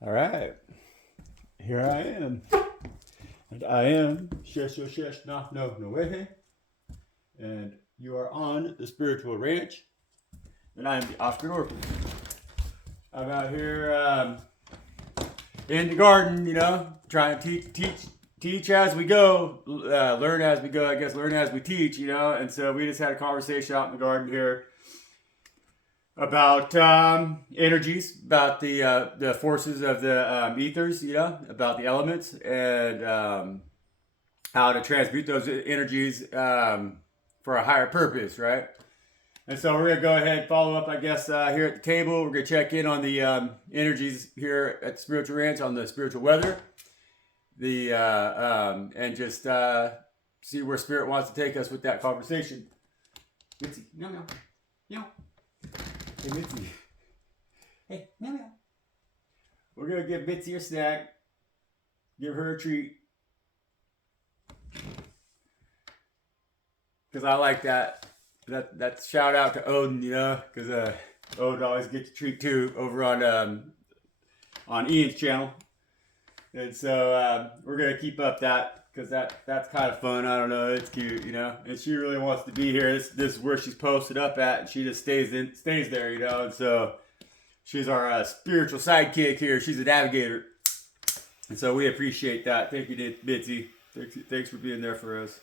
All right, here I am. And I am Shesho Shesh Nah No Noehe. And you are on the Spiritual Ranch. And I'm the entrepreneur. I'm out here in the garden, trying to teach as we go, learn as we go, I guess, learn as we teach, And so we just had a conversation out in the garden here about energies, about the forces of the ethers, about the elements, and how to transmute those energies for a higher purpose, right? And so we're going to go ahead and follow up, I guess, here at the table. We're going to check in on the energies here at the Spiritual Ranch, on the spiritual weather, and just see where Spirit wants to take us with that conversation. Mitzi, meow, meow, meow. Hey, Mitzi. Hey, meow, meow. We're going to give Mitzi a snack, give her a treat. Because I like that shout out to Odin, because Odin always gets a treat too over on Ian's channel, and so we're gonna keep up that because that's kind of fun. I don't know, it's cute, and she really wants to be here. This is where she's posted up at, and she just stays there, and so she's our spiritual sidekick here. She's a navigator, and so we appreciate that. Thank you, Mitzi. Thanks for being there for us.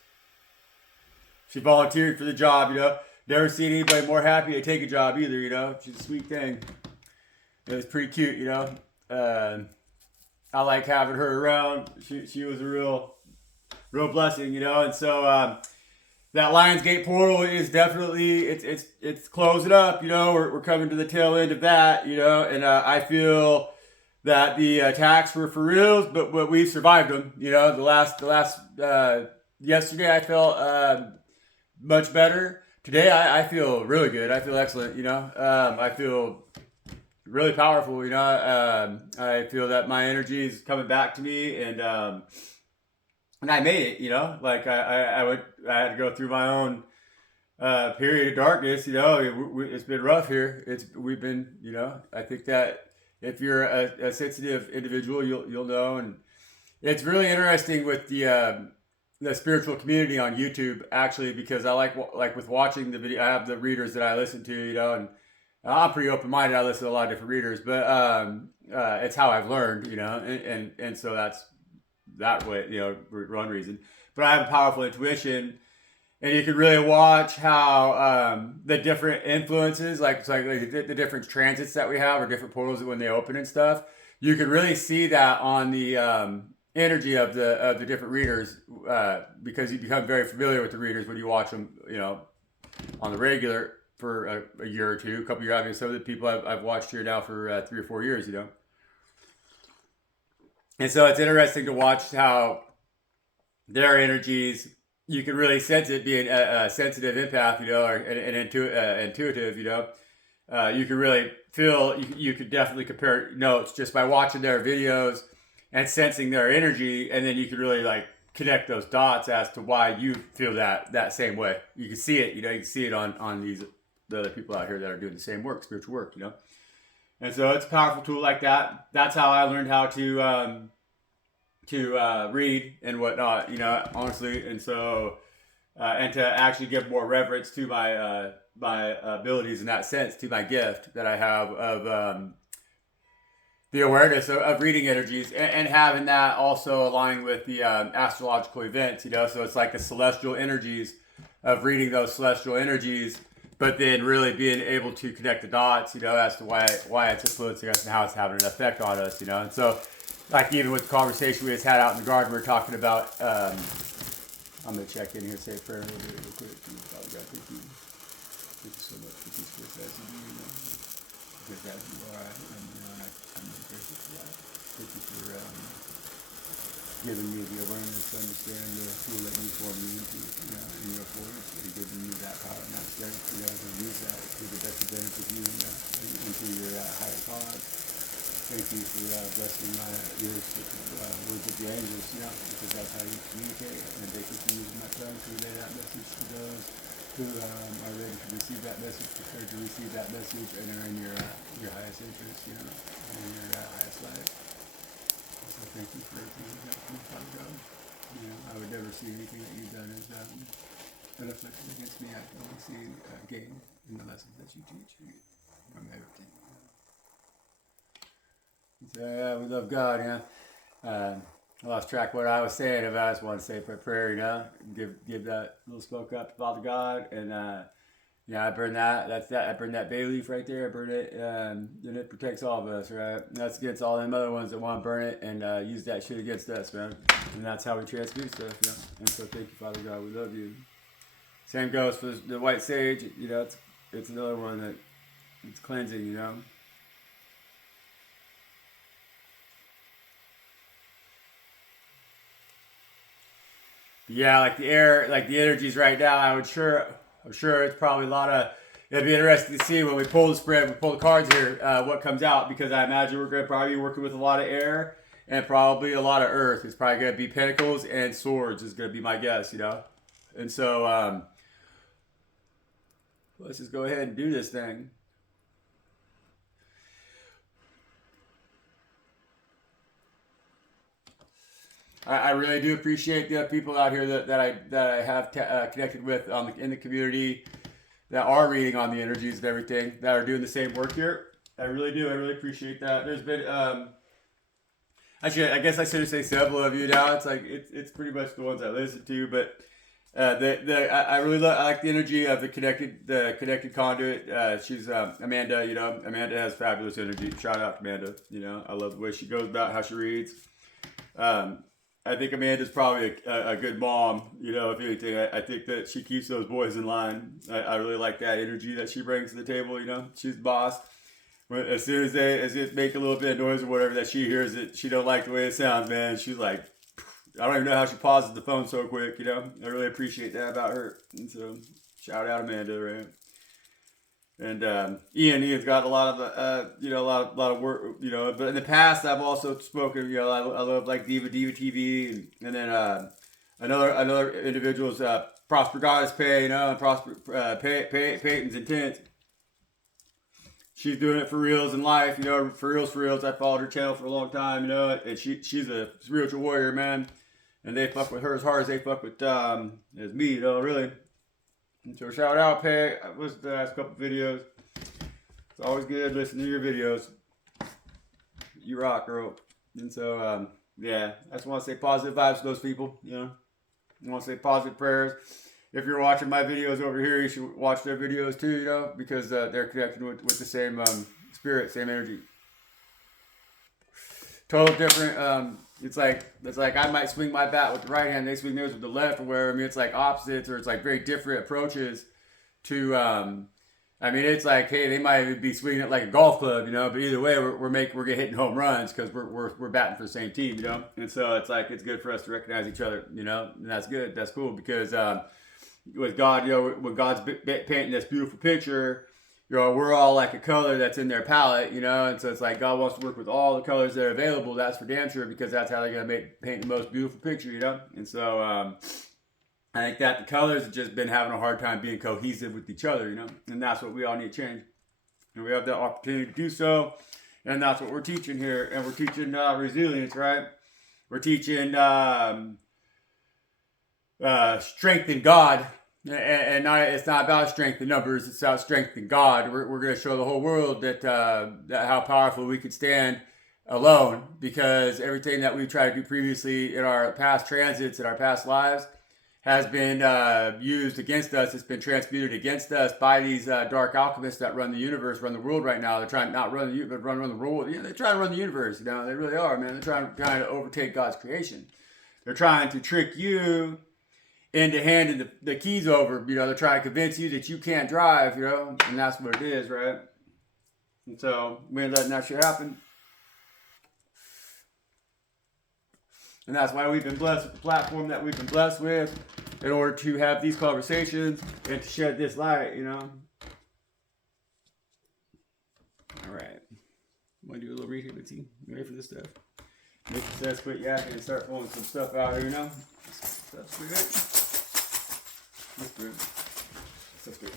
She volunteered for the job, Never seen anybody more happy to take a job either, She's a sweet thing. It was pretty cute, I like having her around. She was a real blessing, And so that Lionsgate portal is definitely it's closing up, We're coming to the tail end of that, And I feel that the attacks were for reals, but we survived them. The last yesterday I felt much better. Today I feel really good. I feel excellent. I feel really powerful. I feel that my energy is coming back to me, and I made it. Like I had to go through my own period of darkness. It's been rough here. We've been. I think that if you're a sensitive individual, you'll know, and it's really interesting with the spiritual community on YouTube, actually, because I like with watching the video. I have the readers that I listen to, and I'm pretty open minded. I listen to a lot of different readers, but it's how I've learned, and so that's that way, one reason. But I have a powerful intuition, and you can really watch how the different influences, like the different transits that we have, or different portals when they open and stuff. You can really see that on the energy of the different readers, because you become very familiar with the readers when you watch them, on the regular for a year or two, a couple years. I mean, some of the people I've watched here now for 3 or 4 years, And so it's interesting to watch how their energies, you can really sense it being a sensitive empath, or an intuitive, you can really feel, you could definitely compare notes just by watching their videos and sensing their energy, and then you can really connect those dots as to why you feel that same way. You can see it, you can see it on the other people out here that are doing the same work, spiritual work, And so it's a powerful tool like that. That's how I learned how to read and whatnot, honestly. And so and to actually give more reverence to my abilities in that sense, to my gift that I have of the awareness of reading energies, and having that also align with the astrological events, So it's like the celestial energies of reading those celestial energies, but then really being able to connect the dots, as to why it's influencing us and how it's having an effect on us, And so, even with the conversation we just had out in the garden, we are talking about. I'm gonna check in here, say a prayer real quick. Father God, thank you so much for this because as you are, I'm grateful for that. Thank you for giving me the awareness to understand the tool that you formed me into, in your force, and giving me that power and that strength, to use that to the best advantage of you, into your higher cause. Thank you for blessing my ears with words of the angels, because that's how you communicate. And thank you for using my tongue to relay that message to those who are ready to receive that message, prepared to receive that message, and are in your highest interest, and your highest life. thank you for everything you've done for me, Father God. You know, I would never see anything that you've done as an affliction against me. I can only see gain in the lessons that you teach from everything. So yeah, we love God, you know. I lost track of what I was saying. If I just want to say for prayer, you know, give that little smoke up to Father God, and yeah, I burn that. That's that. I burn that bay leaf right there. I burn it, and it protects all of us, right? And that's against all them other ones that want to burn it and use that shit against us, man. And that's how we transmute stuff, you know. And so thank you, Father God. We love you. Same goes for the white sage. You know, it's another one that it's cleansing, you know. Yeah, like the air, like the energies right now, I'm sure it's probably a lot of, it'll be interesting to see when we pull the spread, we pull the cards here, what comes out, because I imagine we're going to probably be working with a lot of air and probably a lot of earth. It's probably going to be pentacles and swords is going to be my guess, you know? And so, let's just go ahead and do this thing. I really do appreciate the people out here that I have connected with in the community that are reading on the energies and everything, that are doing the same work here. I really do. I really appreciate that. There's been actually, I guess I should say several of you now. It's like it's pretty much the ones I listen to, but I really I like the energy of the connected conduit. She's Amanda. You know, Amanda has fabulous energy. Shout out to Amanda. You know, I love the way she goes about how she reads. I think Amanda's probably a good mom, you know, if anything. I think that she keeps those boys in line. I really like that energy that she brings to the table, you know. She's the boss. As soon as they make a little bit of noise or whatever that she hears it, she don't like the way it sounds, man. She's like, I don't even know how she pauses the phone so quick, you know. I really appreciate that about her. And so, shout out Amanda, right? And Ian's got a lot of you know, a lot of work, you know. But in the past, I've also spoken, you know, I love like Diva TV, and then another individual's Prosper Goddess Pay, you know, and Prosper Peyton's Intent. She's doing it for reals in life, you know, for reals. I followed her channel for a long time, you know, and she's a spiritual warrior, man. And they fuck with her as hard as they fuck with as me, you know, really. And so shout out, Pay. I listened to the last couple videos. It's always good listening to your videos. You rock, girl. And so, yeah, I just want to say positive vibes to those people, you know. I want to say positive prayers. If you're watching my videos over here, you should watch their videos too, you know, because they're connected with the same spirit, same energy. Total different. It's like I might swing my bat with the right hand, they swing theirs with the left, or where I mean it's like opposites, or it's like very different approaches to. I mean it's like, hey, they might be swinging it like a golf club, you know, but either way we're hitting home runs because we're batting for the same team, you know, and so it's like it's good for us to recognize each other, you know, and that's good, that's cool because with God, you know, when God's painting this beautiful picture. You know, we're all like a color that's in their palette, you know, and so it's like God wants to work with all the colors that are available. That's for damn sure because that's how they're gonna paint the most beautiful picture, you know. And so I think that the colors have just been having a hard time being cohesive with each other, you know, and that's what we all need to change. And we have the opportunity to do so, and that's what we're teaching here. And we're teaching resilience, right? We're teaching strength in God. And it's not about strength in numbers, it's about strength in God. We're going to show the whole world that how powerful we could stand alone, because everything that we've tried to do previously in our past transits, in our past lives, has been used against us. It's been transmuted against us by these dark alchemists that run the universe, run the world right now. They're trying not run the universe, but run the world. You know, they're trying to run the universe, you know, they really are, man. They're trying to overtake God's creation. They're trying to trick you into handing the keys over, you know, they're trying to convince you that you can't drive, you know, and that's what it is, right? And so we ain't letting that shit happen. And that's why we've been blessed with the platform that we've been blessed with in order to have these conversations and to shed this light, you know. All right. I'm going to do a little read here, Mitzi. You ready for this stuff? Mitzi says quit yakking and start pulling some stuff out here, you know. That's pretty good. That's good. That's good.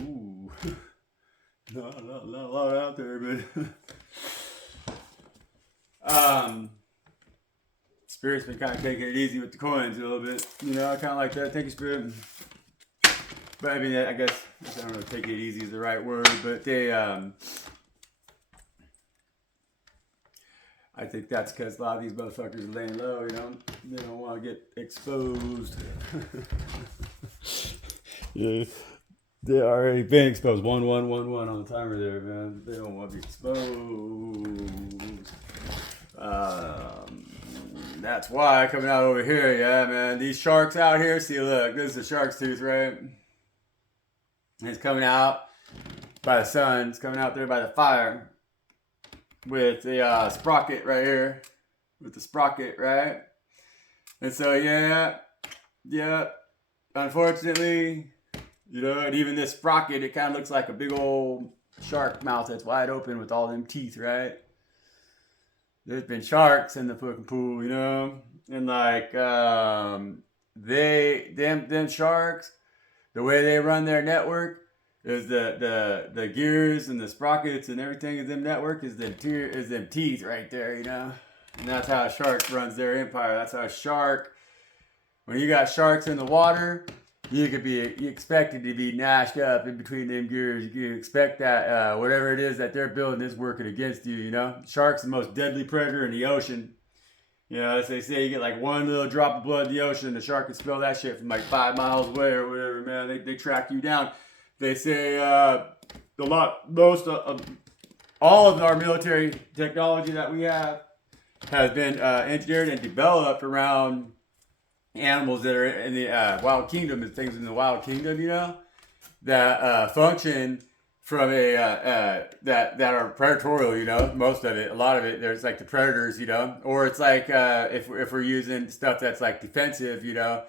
Ooh. Not a lot out there, but Spirit's been kind of taking it easy with the coins a little bit. You know, I kind of like that. Thank you, Spirit. But I mean, I guess I don't know if take it easy is the right word, but they, I think that's because a lot of these motherfuckers are laying low, you know? They don't want to get exposed. Yeah. They already been exposed. 1111 on the timer there, man. They don't want to be exposed. That's why coming out over here, yeah, man. These sharks out here, see, look, this is a shark's tooth, right? And it's coming out by the sun. It's coming out there by the fire with the sprocket right here, with the sprocket, right? And so, yeah, unfortunately, you know, and even this sprocket, it kind of looks like a big old shark mouth that's wide open with all them teeth, right? There's been sharks in the fucking pool, you know? And like, them sharks, the way they run their network is the gears and the sprockets and everything in them network is them teeth right there, you know? And that's how a shark runs their empire. That's how a shark, when you got sharks in the water, you expected to be gnashed up in between them gears. You expect that whatever it is that they're building is working against you, you know? Shark's the most deadly predator in the ocean. You know, as they say, you get like one little drop of blood in the ocean, the shark can smell that shit from like 5 miles away or whatever, man. They track you down. They say all of our military technology that we have has been engineered and developed around animals that are in the wild kingdom and things in the wild kingdom, you know, that function from that are predatory, you know, most of it, a lot of it, there's like the predators, you know, or it's like if we're using stuff that's like defensive, you know,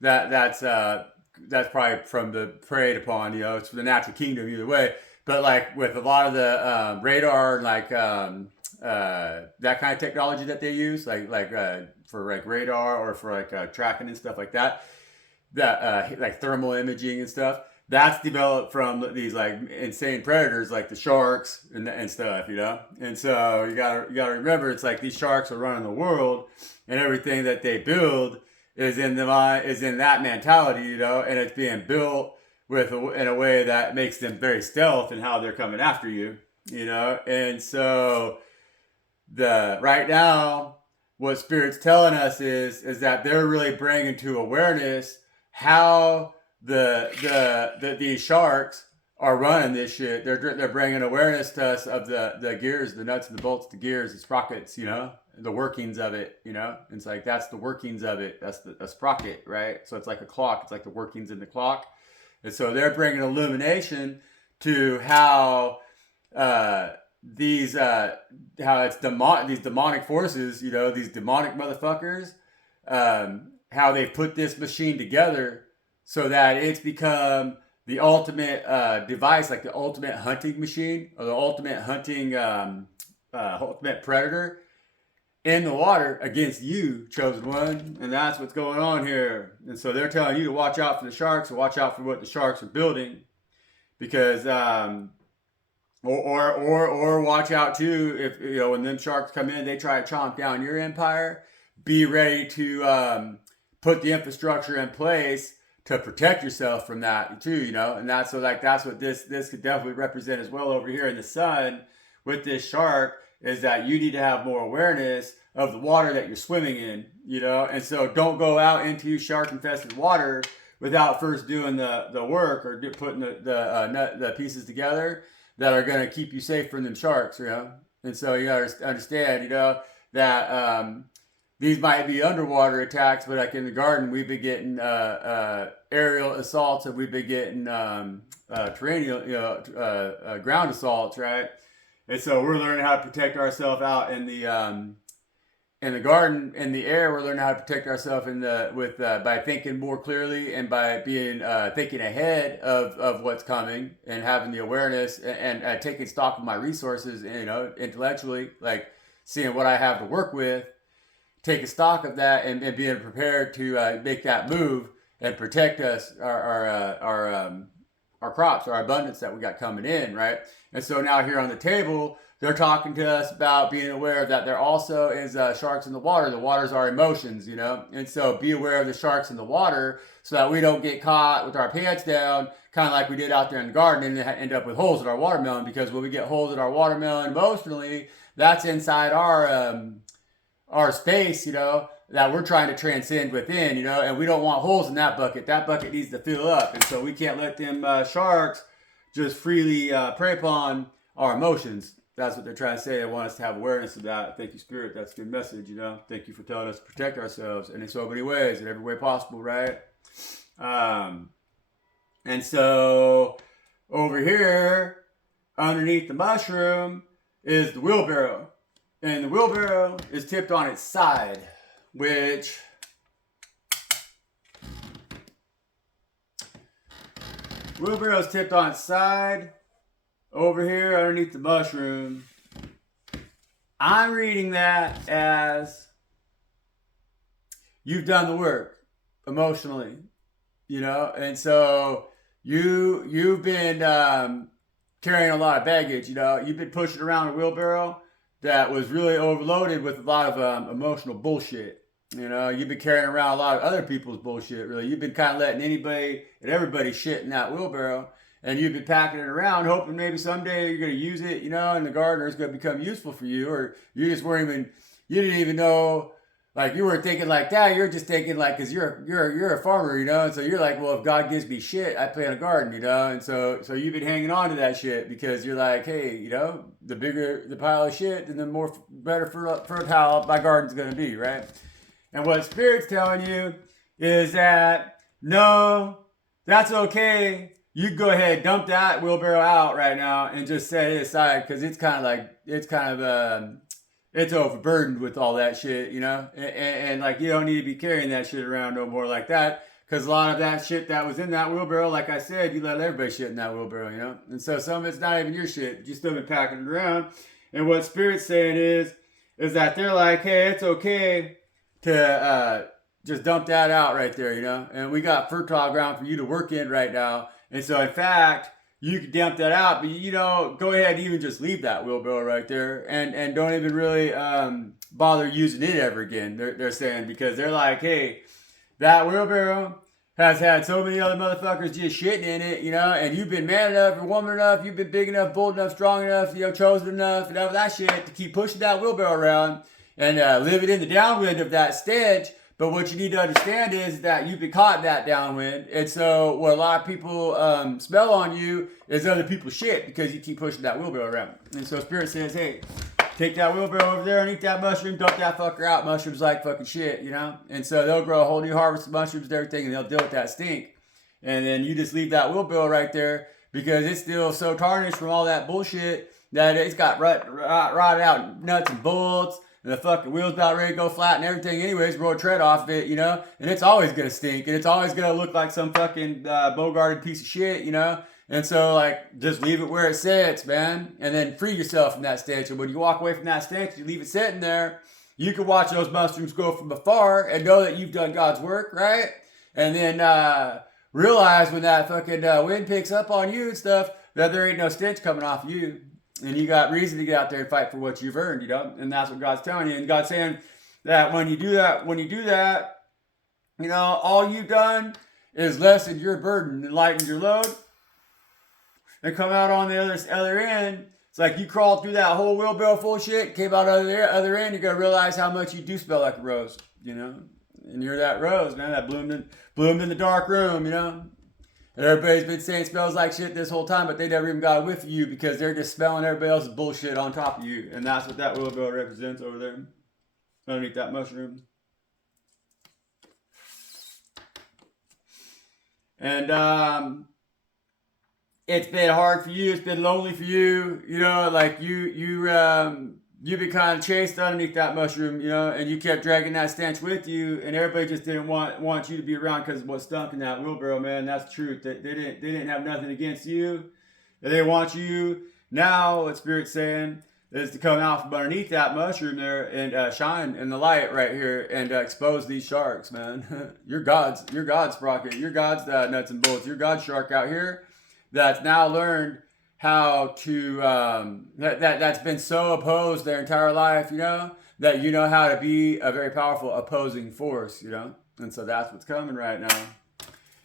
that's probably from the preyed upon, you know, it's from the natural kingdom either way. But like with a lot of the radar, like that kind of technology that they use, like for like radar or for like tracking and stuff like that, like thermal imaging and stuff, that's developed from these like insane predators like the sharks and stuff, you know. And so you gotta remember, it's like these sharks are running the world, and everything that they build is in that mentality, you know, and it's being built in a way that makes them very stealth in how they're coming after you, you know. And so right now, what Spirit's telling us is that they're really bringing to awareness how these sharks are running this shit. They're bringing awareness to us of the gears, the nuts and the bolts, the gears, the sprockets, you know, the workings of it, you know. And it's like that's the workings of it. That's a sprocket, right? So it's like a clock. It's like the workings in the clock. And so they're bringing illumination to how these demonic forces, you know, these demonic motherfuckers, how they put this machine together so that it's become the ultimate device, like the ultimate hunting machine or the ultimate hunting ultimate predator in the water against you, chosen one. And that's what's going on here. And so they're telling you to watch out for the sharks, and watch out for what the sharks are building, because or watch out too, if you know, when them sharks come in, they try to chomp down your empire. Be ready to put the infrastructure in place to protect yourself from that too, you know. And that's what this could definitely represent as well over here in the sun with this shark, is that you need to have more awareness of the water that you're swimming in, you know. And so don't go out into shark infested water without first doing the work or putting the pieces together that are going to keep you safe from them sharks, you know. And so you got to understand, you know, that these might be underwater attacks, but like in the garden, we've been getting aerial assaults, and we've been getting terrestrial, ground assaults, right? And so we're learning how to protect ourselves out in the garden, in the air. We're learning how to protect ourselves by thinking more clearly and by being thinking ahead of what's coming and having the awareness and taking stock of my resources, intellectually, like seeing what I have to work with, taking stock of that and being prepared to make that move and protect us, our crops, our abundance that we got coming in, right? And so now here on the table, they're talking to us about being aware that there also is sharks in the water. The water's our emotions, and so be aware of the sharks in the water so that we don't get caught with our pants down, kind of like we did out there in the garden, and end up with holes in our watermelon. Because when we get holes in our watermelon emotionally, that's inside our space, that we're trying to transcend within, and we don't want holes in that bucket. That bucket needs to fill up, and so we can't let them sharks just freely prey upon our emotions. That's what they're trying to say. They want us to have awareness of that. Thank you, Spirit. That's a good message, Thank you for telling us to protect ourselves, and in so many ways, in every way possible, right? And so over here, underneath the mushroom, is the wheelbarrow. And the wheelbarrow is tipped on its side, which wheelbarrow is tipped on its side over here underneath the mushroom. I'm reading that as you've done the work emotionally, and so you've been carrying a lot of baggage. You've been pushing around a wheelbarrow that was really overloaded with a lot of emotional bullshit. You've been carrying around a lot of other people's bullshit, really. You've been kind of letting anybody and everybody shit in that wheelbarrow, and you've been packing it around, hoping maybe someday you're going to use it, and the gardener is going to become useful for you, or you didn't even know, like, you weren't thinking like that. You're just thinking like, because you're a farmer, and so you're like, well, if God gives me shit, I plant a garden, and so you've been hanging on to that shit because you're like, hey, the bigger the pile of shit, then the better fertile my garden's going to be, right? And what Spirit's telling you is that, no, that's okay. You can go ahead, dump that wheelbarrow out right now and just set it aside, because it's overburdened with all that shit, and like, you don't need to be carrying that shit around no more like that, because a lot of that shit that was in that wheelbarrow, like I said, you let everybody shit in that wheelbarrow, and so some of it's not even your shit. You still been packing it around. And what Spirit's saying is that they're like, hey, it's okay to just dump that out right there, and we got fertile ground for you to work in right now. And so, in fact, you can dump that out, but go ahead and even just leave that wheelbarrow right there, and don't even really bother using it ever again. They're saying, because they're like, hey, that wheelbarrow has had so many other motherfuckers just shitting in it, and you've been man enough or woman enough, you've been big enough, bold enough, strong enough, chosen enough, and all that shit to keep pushing that wheelbarrow around and living in the downwind of that stench. But what you need to understand is that you've been caught in that downwind. And so what a lot of people smell on you is other people's shit, because you keep pushing that wheelbarrow around. And so Spirit says, hey, take that wheelbarrow over there and eat that mushroom, dump that fucker out. Mushrooms like fucking shit, And so they'll grow a whole new harvest of mushrooms and everything, and they'll deal with that stink. And then you just leave that wheelbarrow right there, because it's still so tarnished from all that bullshit that it's got rotted out nuts and bolts. And the fucking wheel's about ready to go flat and everything anyways, roll a tread off of it, and it's always going to stink, and it's always going to look like some fucking bogarted piece of shit, and so, like, just leave it where it sits, man, and then free yourself from that stench. And when you walk away from that stench, you leave it sitting there, you can watch those mushrooms grow from afar and know that you've done God's work, right? And then realize when that fucking wind picks up on you and stuff, that there ain't no stench coming off of you. And you got reason to get out there and fight for what you've earned, and that's what God's telling you. And God's saying that when you do that, all you've done is lessen your burden and lighten your load, and come out on the other end. It's like you crawled through that whole wheelbarrow full of shit, came out on the other end, you're gonna realize how much you do smell like a rose, And you're that rose, man, that bloomed in the dark room, And everybody's been saying it smells like shit this whole time, but they never even got a whiff of you, because they're just smelling everybody else's bullshit on top of you. And that's what that wheelbarrow represents over there, underneath that mushroom. And it's been hard for you. It's been lonely for you. You know, like you've been kind of chased underneath that mushroom. You know, and you kept dragging that stench with you, and everybody just didn't want you to be around because of what stunk in that wheelbarrow, man. That's the truth. They didn't have nothing against you. They want you now. What Spirit's saying is to come out from underneath that mushroom there and shine in the light right here and expose these sharks, man. Your God's Sprocket. Your God's nuts and bolts. Your God's shark out here that's now learned how to that's been so opposed their entire life, you know, that you know how to be a very powerful opposing force, you know, and so that's what's coming right now.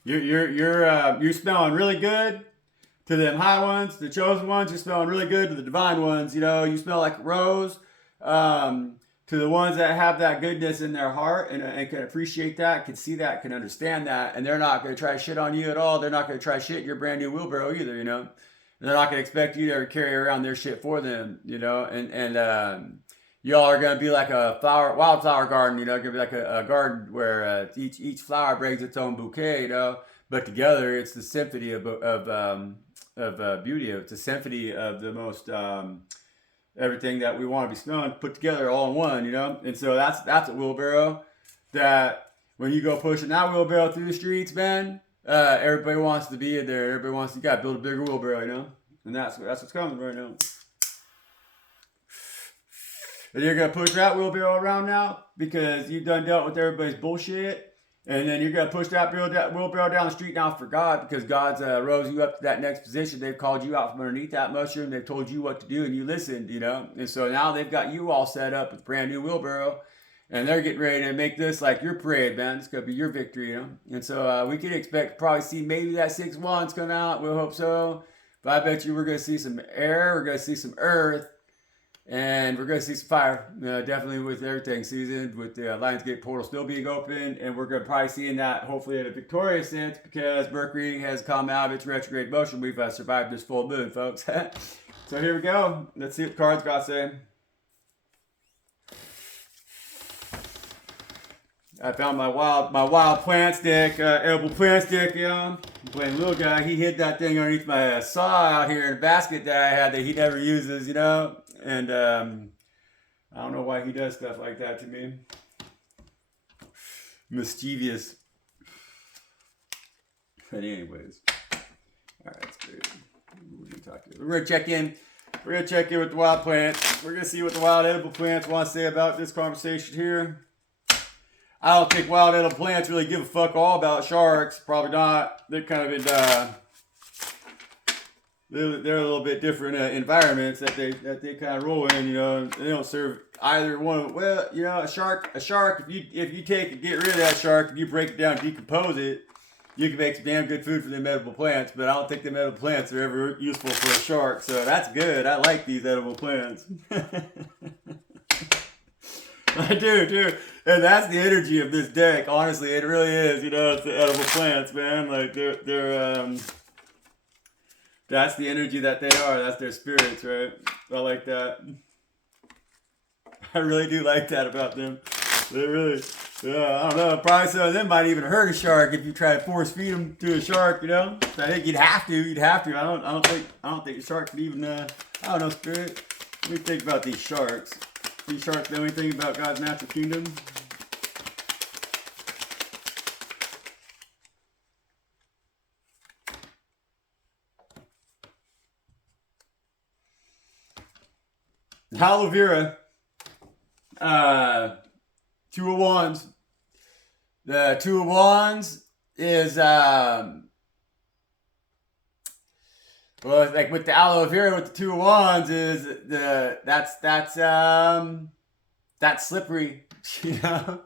You're smelling really good to them high ones, the chosen ones. You're smelling really good to the divine ones. You know, you smell like a rose. To the ones that have that goodness in their heart and can appreciate that, can see that, can understand that, and they're not going to try shit on you at all. They're not going to try shit in your brand new wheelbarrow either, you know. And they're not going to expect you to ever carry around their shit for them, you know. And y'all are going to be like a wildflower garden, you know. Going to be like a garden where each flower brings its own bouquet, you know. But together, it's the symphony of beauty. It's a symphony of the most everything that we want to be smelling put together all in one, you know. And so that's a wheelbarrow that when you go pushing that wheelbarrow through the streets, man, everybody wants to be in there. Everybody wants to build a bigger wheelbarrow, you know. And that's what's coming right now. And you're gonna push that wheelbarrow around now because you've done dealt with everybody's bullshit. And then you're going to push that wheelbarrow down the street now for God because God's rose you up to that next position. They've called you out from underneath that mushroom. They've told you what to do and you listened, you know. And so now they've got you all set up with a brand new wheelbarrow. And they're getting ready to make this like your parade, man. It's going to be your victory, you know. And so we can expect to probably see maybe that 6 wands come out. We'll hope so. But I bet you we're going to see some air. We're going to see some earth. And we're going to see some fire, definitely with everything seasoned, with the Lionsgate portal still being open. And we're going to probably see in that, hopefully in a victorious sense, because Mercury has come out of its retrograde motion. We've survived this full moon, folks. So here we go. Let's see what the cards got to say. I found my wild plant stick, edible plant stick, you know. I'm playing little guy. He hid that thing underneath my saw out here in a basket that I had that he never uses, you know. And I don't know why he does stuff like that to me. Mischievous. But anyways. Alright, that's good. We're gonna check in. We're gonna check in with the wild plants. We're gonna see what the wild edible plants want to say about this conversation here. I don't think wild edible plants really give a fuck all about sharks. Probably not. They're kind of in they're a little bit different environments that they kind of roll in, you know. They don't serve either one. Well, you know, a shark. If you take and get rid of that shark, if you break it down, decompose it, you can make some damn good food for the edible plants. But I don't think the edible plants are ever useful for a shark. So that's good. I like these edible plants. I do too. And that's the energy of this deck. Honestly, it really is. You know, it's the edible plants, man. Like they're that's the energy that they are. That's their spirits, right? I like that. I really do like that about them. They really, yeah, I don't know. Probably some of them might even hurt a shark if you try to force feed them to a shark. You know, I think you'd have to. I don't think a shark could even. I don't know, spirit. What do you think about these sharks? These sharks know anything about God's natural kingdom? Aloe vera, 2 of Wands. The 2 of Wands is well, like with the aloe vera with the 2 of Wands is that's slippery, you know.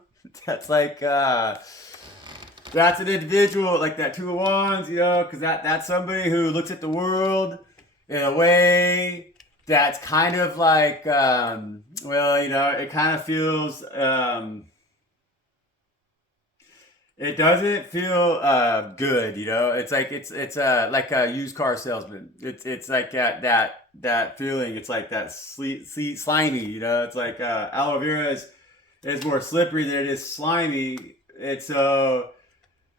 That's like that's an individual like that 2 of Wands, you know, because that's somebody who looks at the world in a way that's kind of like, well, you know, it kind of feels, it doesn't feel good, you know. It's like it's like a used car salesman. It's like that feeling. It's like that slimy, you know. It's like aloe vera is more slippery than it is slimy. It's so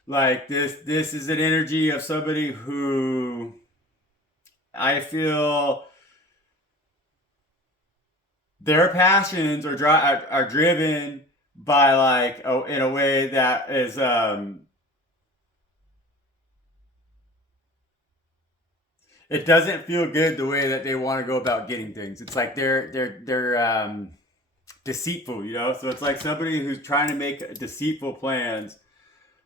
like this is an energy of somebody who I feel their passions are driven by like in a way that is it doesn't feel good the way that they want to go about getting things. It's like they're deceitful, you know. So it's like somebody who's trying to make deceitful plans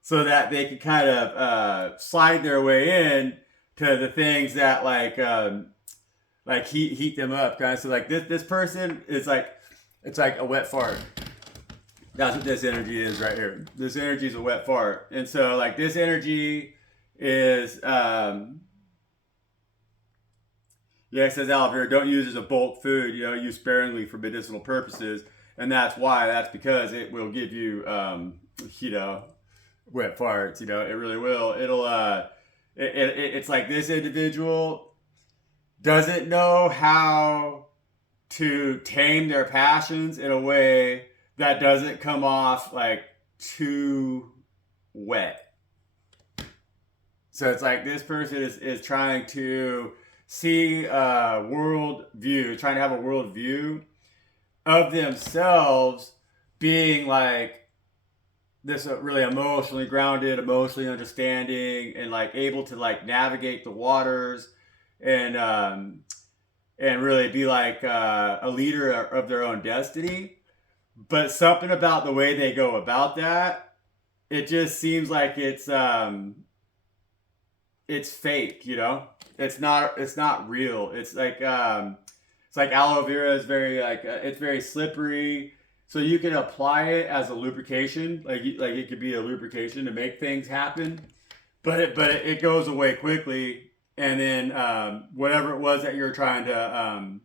so that they can kind of slide their way in to the things that like heat them up, kind of. So like this person is like it's like a wet fart. That's what this energy is right here. This energy is a wet fart, and so like this energy is yeah, it says aloe vera don't use as a bulk food. You know, use sparingly for medicinal purposes, and that's why. That's because it will give you you know wet farts. You know, it really will. It'll it's like this individual doesn't know how to tame their passions in a way that doesn't come off like too wet. So it's like this person is trying to see a world view, trying to have a world view of themselves being like this really emotionally grounded, emotionally understanding, and like able to like navigate the waters and really be like a leader of their own destiny. But something about the way they go about that, it just seems like it's fake, you know. It's not real. It's like aloe vera is very like it's very slippery. So you can apply it as a lubrication, like it could be a lubrication to make things happen, but it goes away quickly, and then whatever it was that you're trying to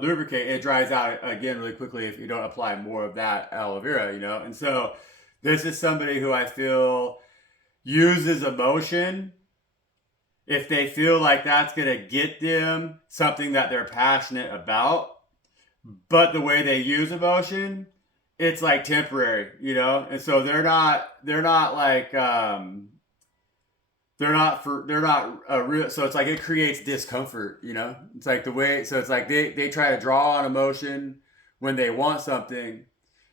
lubricate, it dries out again really quickly if you don't apply more of that aloe vera, you know. And so this is somebody who I feel uses emotion if they feel like that's going to get them something that they're passionate about. But the way they use emotion, it's like temporary, you know. And so they're not like they're not a real. So it's like it creates discomfort, you know. It's like the way. So it's like they try to draw on emotion when they want something,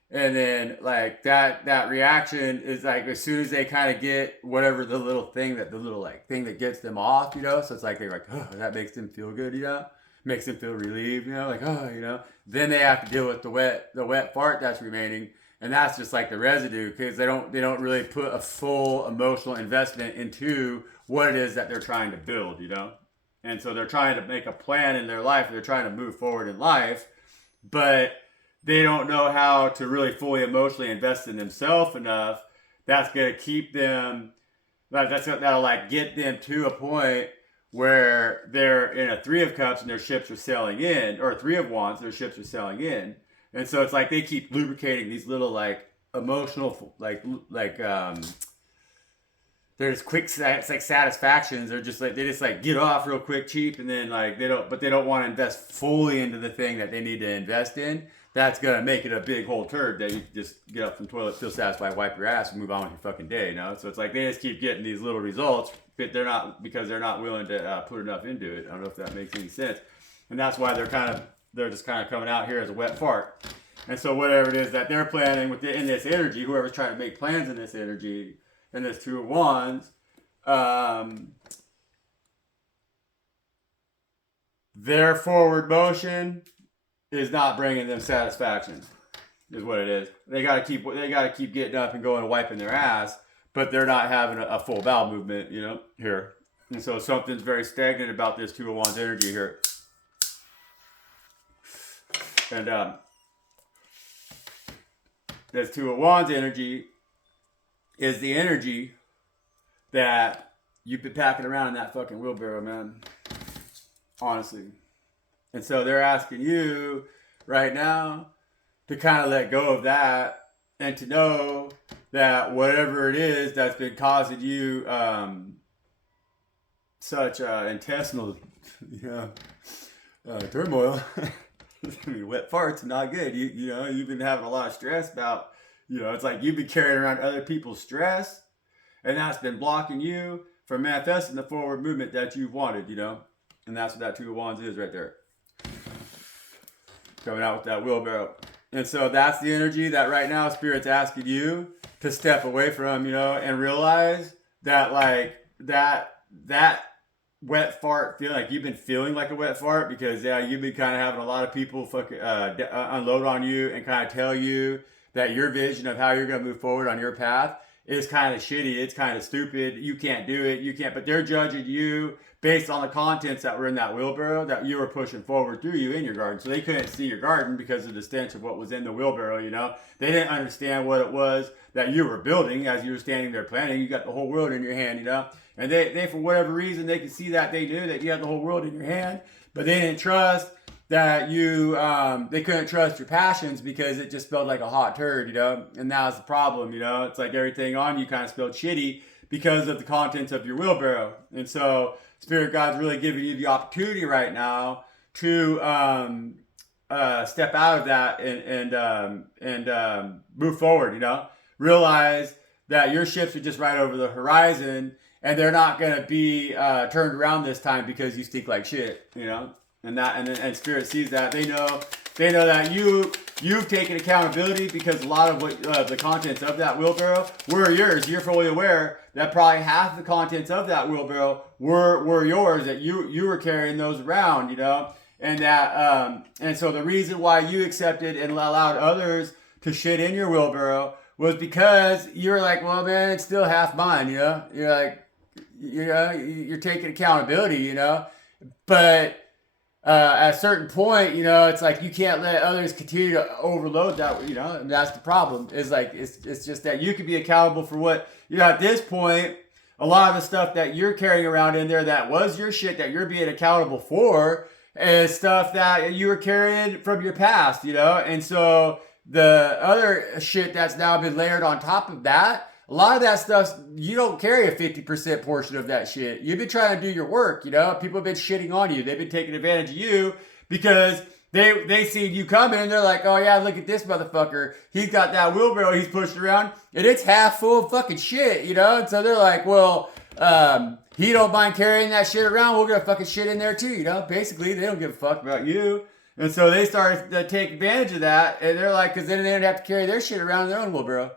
and then like that reaction is like as soon as they kind of get whatever the little thing that the little like thing that gets them off, you know. So it's like they're like, oh, that makes them feel good, you know, makes them feel relieved, you know, like, oh, you know. Then they have to deal with the wet fart that's remaining, and that's just like the residue because they don't really put a full emotional investment into what it is that they're trying to build, you know. And so they're trying to make a plan in their life, they're trying to move forward in life, but they don't know how to really fully emotionally invest in themselves enough. That's gonna keep them. That'll like get them to a point where they're in a three of cups and their ships are sailing in, or a three of wands, their ships are sailing in, and so it's like they keep lubricating these little like emotional there's quick it's like satisfactions. They're just like they just like get off real quick, cheap, and then like they don't want to invest fully into the thing that they need to invest in. That's gonna make it a big whole turd that you just get up from the toilet, feel satisfied, wipe your ass, and move on with your fucking day. You know, so it's like they just keep getting these little results, but they're not willing to put enough into it. I don't know if that makes any sense, and that's why they're just kind of coming out here as a wet fart. And so whatever it is that they're planning in this energy, whoever's trying to make plans in this energy, in this two of wands, their forward motion is not bringing them satisfaction, is what it is. They gotta keep getting up and going and wiping their ass, but they're not having a full bowel movement, you know, here. And so something's very stagnant about this two of wands energy here. And this two of wands energy is the energy that you've been packing around in that fucking wheelbarrow, man. Honestly. And so they're asking you right now to kind of let go of that and to know that whatever it is that's been causing you such intestinal turmoil. I mean, wet farts are not good. You know, you've been having a lot of stress about, you know, it's like you've been carrying around other people's stress, and that's been blocking you from manifesting the forward movement that you've wanted, you know. And that's what that Two of Wands is right there. Coming out with that wheelbarrow. And so that's the energy that right now Spirit's asking you to step away from, and realize that like that wet fart feeling, like you've been feeling like a wet fart because you've been kind of having a lot of people unload on you and kind of tell you that your vision of how you're going to move forward on your path is kind of shitty. It's kind of stupid. You can't do it. You can't. But they're judging you based on the contents that were in that wheelbarrow that you were pushing forward through you in your garden. So they couldn't see your garden because of the stench of what was in the wheelbarrow, They didn't understand what it was that you were building as you were standing there planning. You got the whole world in your hand, And they for whatever reason, they could see that they knew that you had the whole world in your hand, but they didn't trust that they couldn't trust your passions because it just smelled like a hot turd, And that was the problem, It's like everything on you kind of smelled shitty because of the contents of your wheelbarrow. And so Spirit God's really giving you the opportunity right now to step out of that and move forward, Realize that your ships are just right over the horizon and they're not going to be turned around this time because you stink like shit, And Spirit sees that. They know that you've taken accountability because a lot of what the contents of that wheelbarrow were yours. You're fully aware that probably half the contents of that wheelbarrow were yours, that you were carrying those around, And that and so the reason why you accepted and allowed others to shit in your wheelbarrow was because you're like, well, man, it's still half mine, You're like, you're taking accountability, But at a certain point, it's like you can't let others continue to overload that, and that's the problem. Is like it's just that you can be accountable for what at this point. A lot of the stuff that you're carrying around in there that was your shit that you're being accountable for is stuff that you were carrying from your past, And so the other shit that's now been layered on top of that, a lot of that stuff, you don't carry a 50% portion of that shit. You've been trying to do your work, People have been shitting on you. They've been taking advantage of you because they see you coming and they're like, oh yeah, look at this motherfucker. He's got that wheelbarrow he's pushing around and it's half full of fucking shit, And so they're like, well, he don't mind carrying that shit around. We're going to fucking shit in there too, Basically, they don't give a fuck about you. And so they started to take advantage of that. And they're like, because then they don't have to carry their shit around in their own wheelbarrow.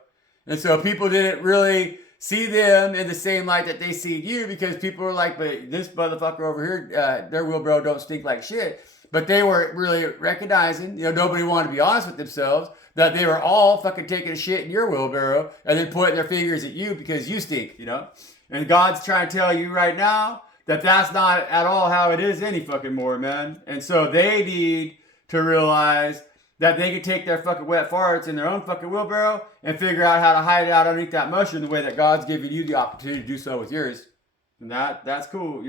And so people didn't really see them in the same light that they see you because people were like, but this motherfucker over here, their wheelbarrow don't stink like shit. But they weren't really recognizing, nobody wanted to be honest with themselves, that they were all fucking taking a shit in your wheelbarrow and then pointing their fingers at you because you stink, And God's trying to tell you right now that that's not at all how it is any fucking more, man. And so they need to realize that they can take their fucking wet farts in their own fucking wheelbarrow and figure out how to hide it out underneath that mushroom the way that God's giving you the opportunity to do so with yours. And that's cool,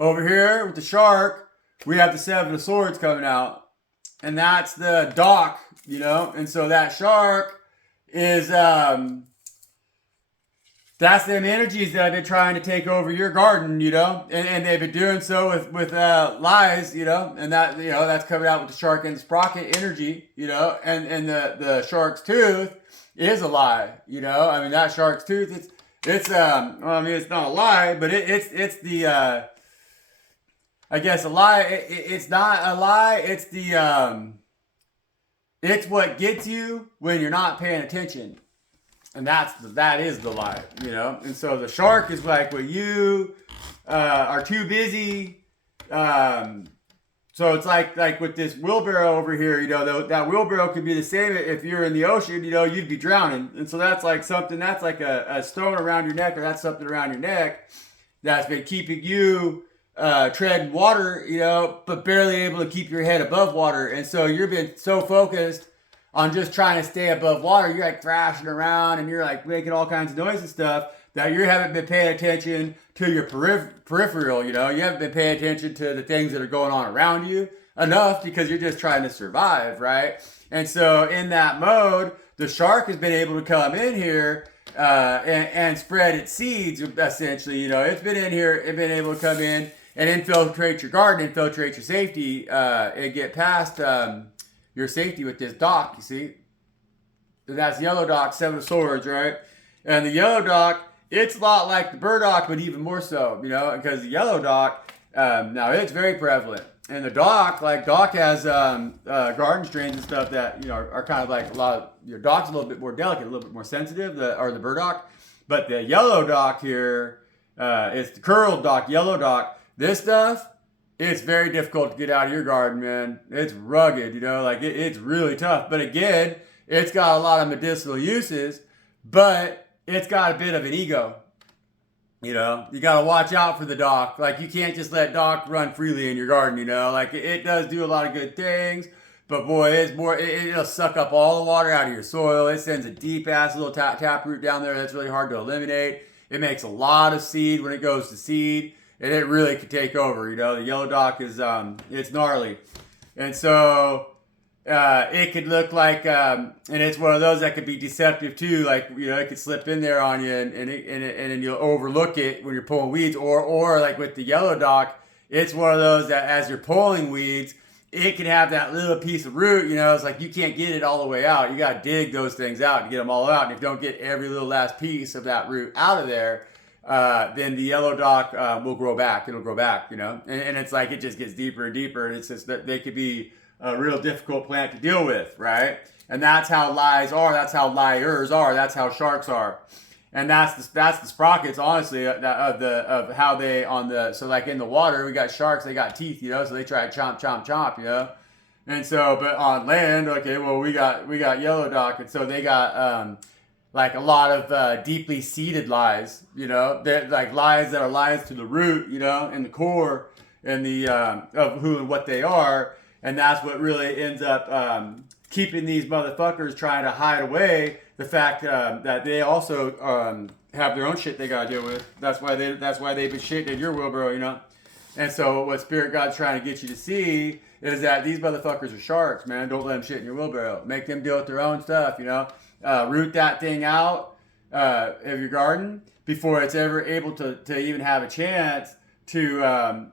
Over here with the shark, we have the Seven of Swords coming out. And that's the dock, And so that shark is, that's them energies that have been trying to take over your garden, and they've been doing so with lies, and that, that's coming out with the shark and the sprocket energy, and the shark's tooth is a lie, I mean, that shark's tooth, it's not a lie, but it's the, I guess a lie, it's not a lie, it's the, it's what gets you when you're not paying attention. And that is the lie, And so the shark is like, well, you are too busy. So it's like with this wheelbarrow over here, that wheelbarrow could be the same if you're in the ocean, you'd be drowning. And so that's like something, that's like a stone around your neck, or that's something around your neck that's been keeping you treading water, but barely able to keep your head above water. And so you've been so focused on just trying to stay above water, you're like thrashing around and you're like making all kinds of noise and stuff that you haven't been paying attention to your peripheral, you haven't been paying attention to the things that are going on around you enough because you're just trying to survive, right? And so in that mode, the shark has been able to come in here and spread its seeds, essentially, it's been in here, it's been able to come in and infiltrate your garden, infiltrate your safety, and get past your safety with this dock, you see? And that's the yellow dock, Seven of Swords, right? And the yellow dock it's a lot like the burdock, but even more so, because the yellow dock, now it's very prevalent. And the dock, like dock has garden strains and stuff that, are kind of like a lot of, your dock's a little bit more delicate, a little bit more sensitive, or the burdock. But the yellow dock here, it's the curled dock, yellow dock. This stuff, it's very difficult to get out of your garden, man. It's rugged, it's really tough. But again, it's got a lot of medicinal uses, but it's got a bit of an ego. You got to watch out for the dock. Like, you can't just let dock run freely in your garden, Like, it does do a lot of good things, but boy, it'll suck up all the water out of your soil. It sends a deep-ass little tap root down there that's really hard to eliminate. It makes a lot of seed when it goes to seed, and it really could take over, The yellow dock is, it's gnarly. And so... it could look like, and it's one of those that could be deceptive too. Like, it could slip in there on you, and then you'll overlook it when you're pulling weeds. Or like with the yellow dock, it's one of those that as you're pulling weeds, it can have that little piece of root. It's like you can't get it all the way out. You got to dig those things out to get them all out. And if you don't get every little last piece of that root out of there, then the yellow dock will grow back. It'll grow back, and it's like it just gets deeper and deeper. And it's just that they could be a real difficult plant to deal with, right? And that's how lies are. That's how liars are. That's how sharks are. And that's the sprockets, honestly, of how they so like in the water, we got sharks. They got teeth, so they try to chomp, And so, but on land, okay, well we got yellow dock, and so they got like a lot of deeply seated lies, They're like lies that are lies to the root, and the core, and the of who and what they are. And that's what really ends up keeping these motherfuckers trying to hide away the fact that they also have their own shit they gotta deal with. That's why they've been shitting in your wheelbarrow, And so what Spirit God's trying to get you to see is that these motherfuckers are sharks, man. Don't let them shit in your wheelbarrow. Make them deal with their own stuff, Root that thing out of your garden before it's ever able to even have a chance to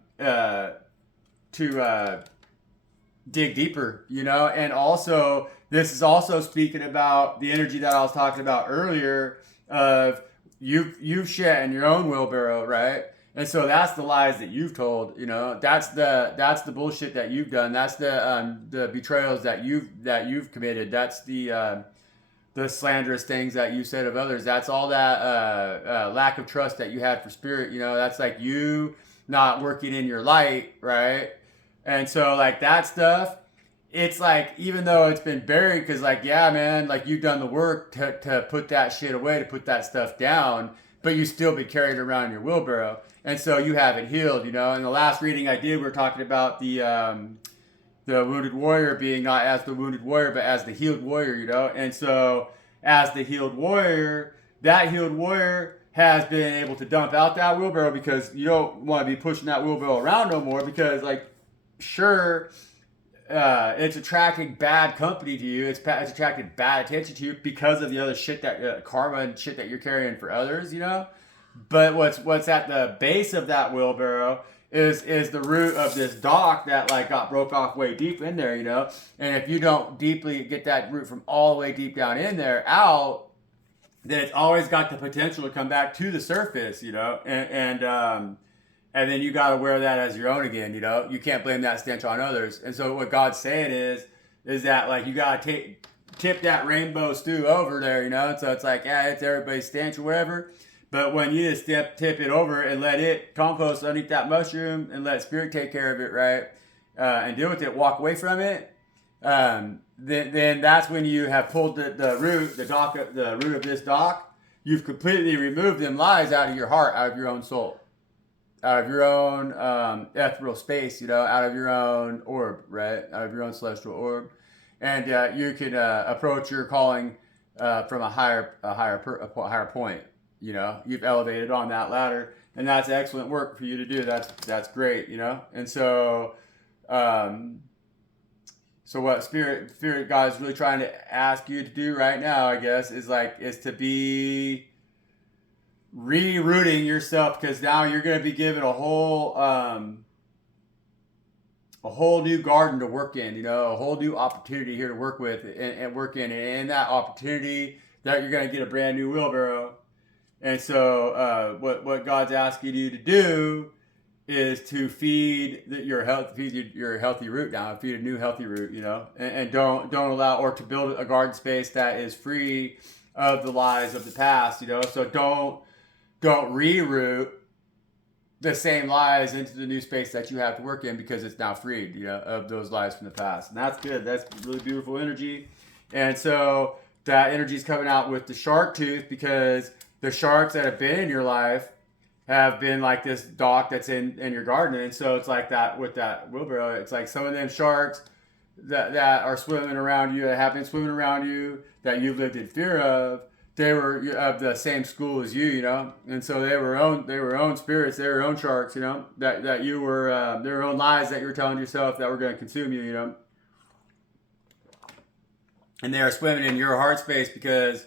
dig deeper, and also this is also speaking about the energy that I was talking about earlier of you've shat in your own wheelbarrow, right? And so that's the lies that you've told, that's the bullshit that you've done. That's the betrayals that you've committed. That's the slanderous things that you said of others. That's all that lack of trust that you had for Spirit. That's like you not working in your light, right? And so, like, that stuff, it's like, even though it's been buried, because, like, yeah, man, like, you've done the work to put that shit away, to put that stuff down, but you still be carried around your wheelbarrow. And so you haven't healed, In the last reading I did, we were talking about the wounded warrior being not as the wounded warrior, but as the healed warrior, And so, as the healed warrior, that healed warrior has been able to dump out that wheelbarrow because you don't want to be pushing that wheelbarrow around no more because, like, sure, it's attracting bad company to you. It's attracting bad attention to you because of the other shit that karma and shit that you're carrying for others, But what's at the base of that wheelbarrow is the root of this dock that like got broke off way deep in there, And if you don't deeply get that root from all the way deep down in there out, then it's always got the potential to come back to the surface, And then you got to wear that as your own again, You can't blame that stench on others. And so what God's saying is that, like, you got to tip that rainbow stew over there, And so it's like, yeah, it's everybody's stench or whatever. But when you just tip it over and let it compost underneath that mushroom and let Spirit take care of it, right? And deal with it, walk away from it, then that's when you have pulled the root, the root of this dock. You've completely removed them lies out of your heart, out of your own soul. Out of your own ethereal space, out of your own orb, right? Out of your own celestial orb. And you can approach your calling from a higher point. You've elevated on that ladder, and that's excellent work for you to do. That's great, And so, so what Spirit God is really trying to ask you to do right now, I guess, is to be rerouting yourself, because now you're going to be given a whole new garden to work in, a whole new opportunity here to work with and work in. And in that opportunity that you're going to get a brand new wheelbarrow, And so what God's asking you to do is to feed your health, feed your healthy root now, feed a new healthy root, and don't allow, or to build a garden space that is free of the lies of the past, So don't reroot the same lies into the new space that you have to work in because it's now freed, of those lies from the past. And that's good. That's really beautiful energy. And so that energy is coming out with the shark tooth because the sharks that have been in your life have been like this dock that's in your garden. And so it's like that with that wheelbarrow. It's like some of them sharks that are swimming around you, that have been swimming around you, that you've lived in fear of, they were of the same school as you, and so they were own spirits, they were own sharks, that you were their own lies that you were telling yourself that were going to consume you, and they are swimming in your heart space because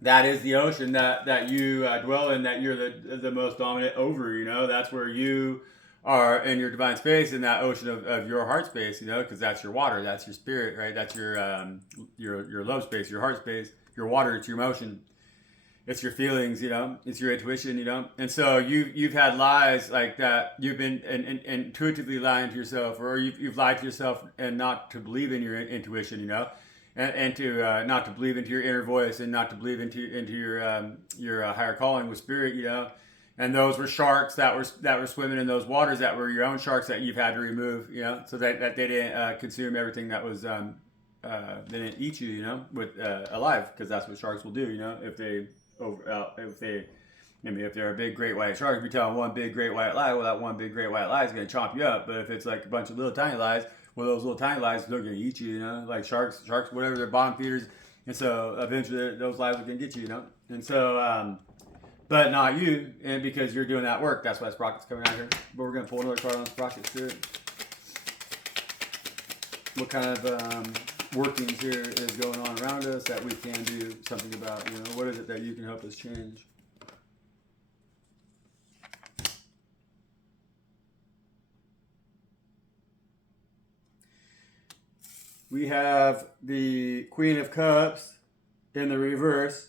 that is the ocean that you dwell in, that you're the most dominant over, that's where you are in your divine space, in that ocean of your heart space, because that's your water, that's your spirit, right? That's your love space, your heart space, your water, it's your emotion, it's your feelings, it's your intuition, and so you've had lies like that, you've been intuitively lying to yourself, or you've lied to yourself and not to believe in your intuition, and to not to believe into your inner voice, and not to believe into your higher calling with spirit, and those were sharks that were swimming in those waters, that were your own sharks that you've had to remove, so that they didn't consume everything that was they didn't eat you, with alive, because that's what sharks will do, if they're a big great white shark, if you tell them one big great white lie, well, that one big great white lie is going to chomp you up. But if it's like a bunch of little tiny lies, well, those little tiny lies, they're going to eat you, like sharks, whatever, they're bottom feeders, and so eventually those lies are going to get you, and so but not you, and because you're doing that work, that's why Sprocket's coming out here. But we're going to pull another card on Sprocket too. What kind of workings here is going on around us that we can do something about? What is it that you can help us change? We have the Queen of Cups in the reverse,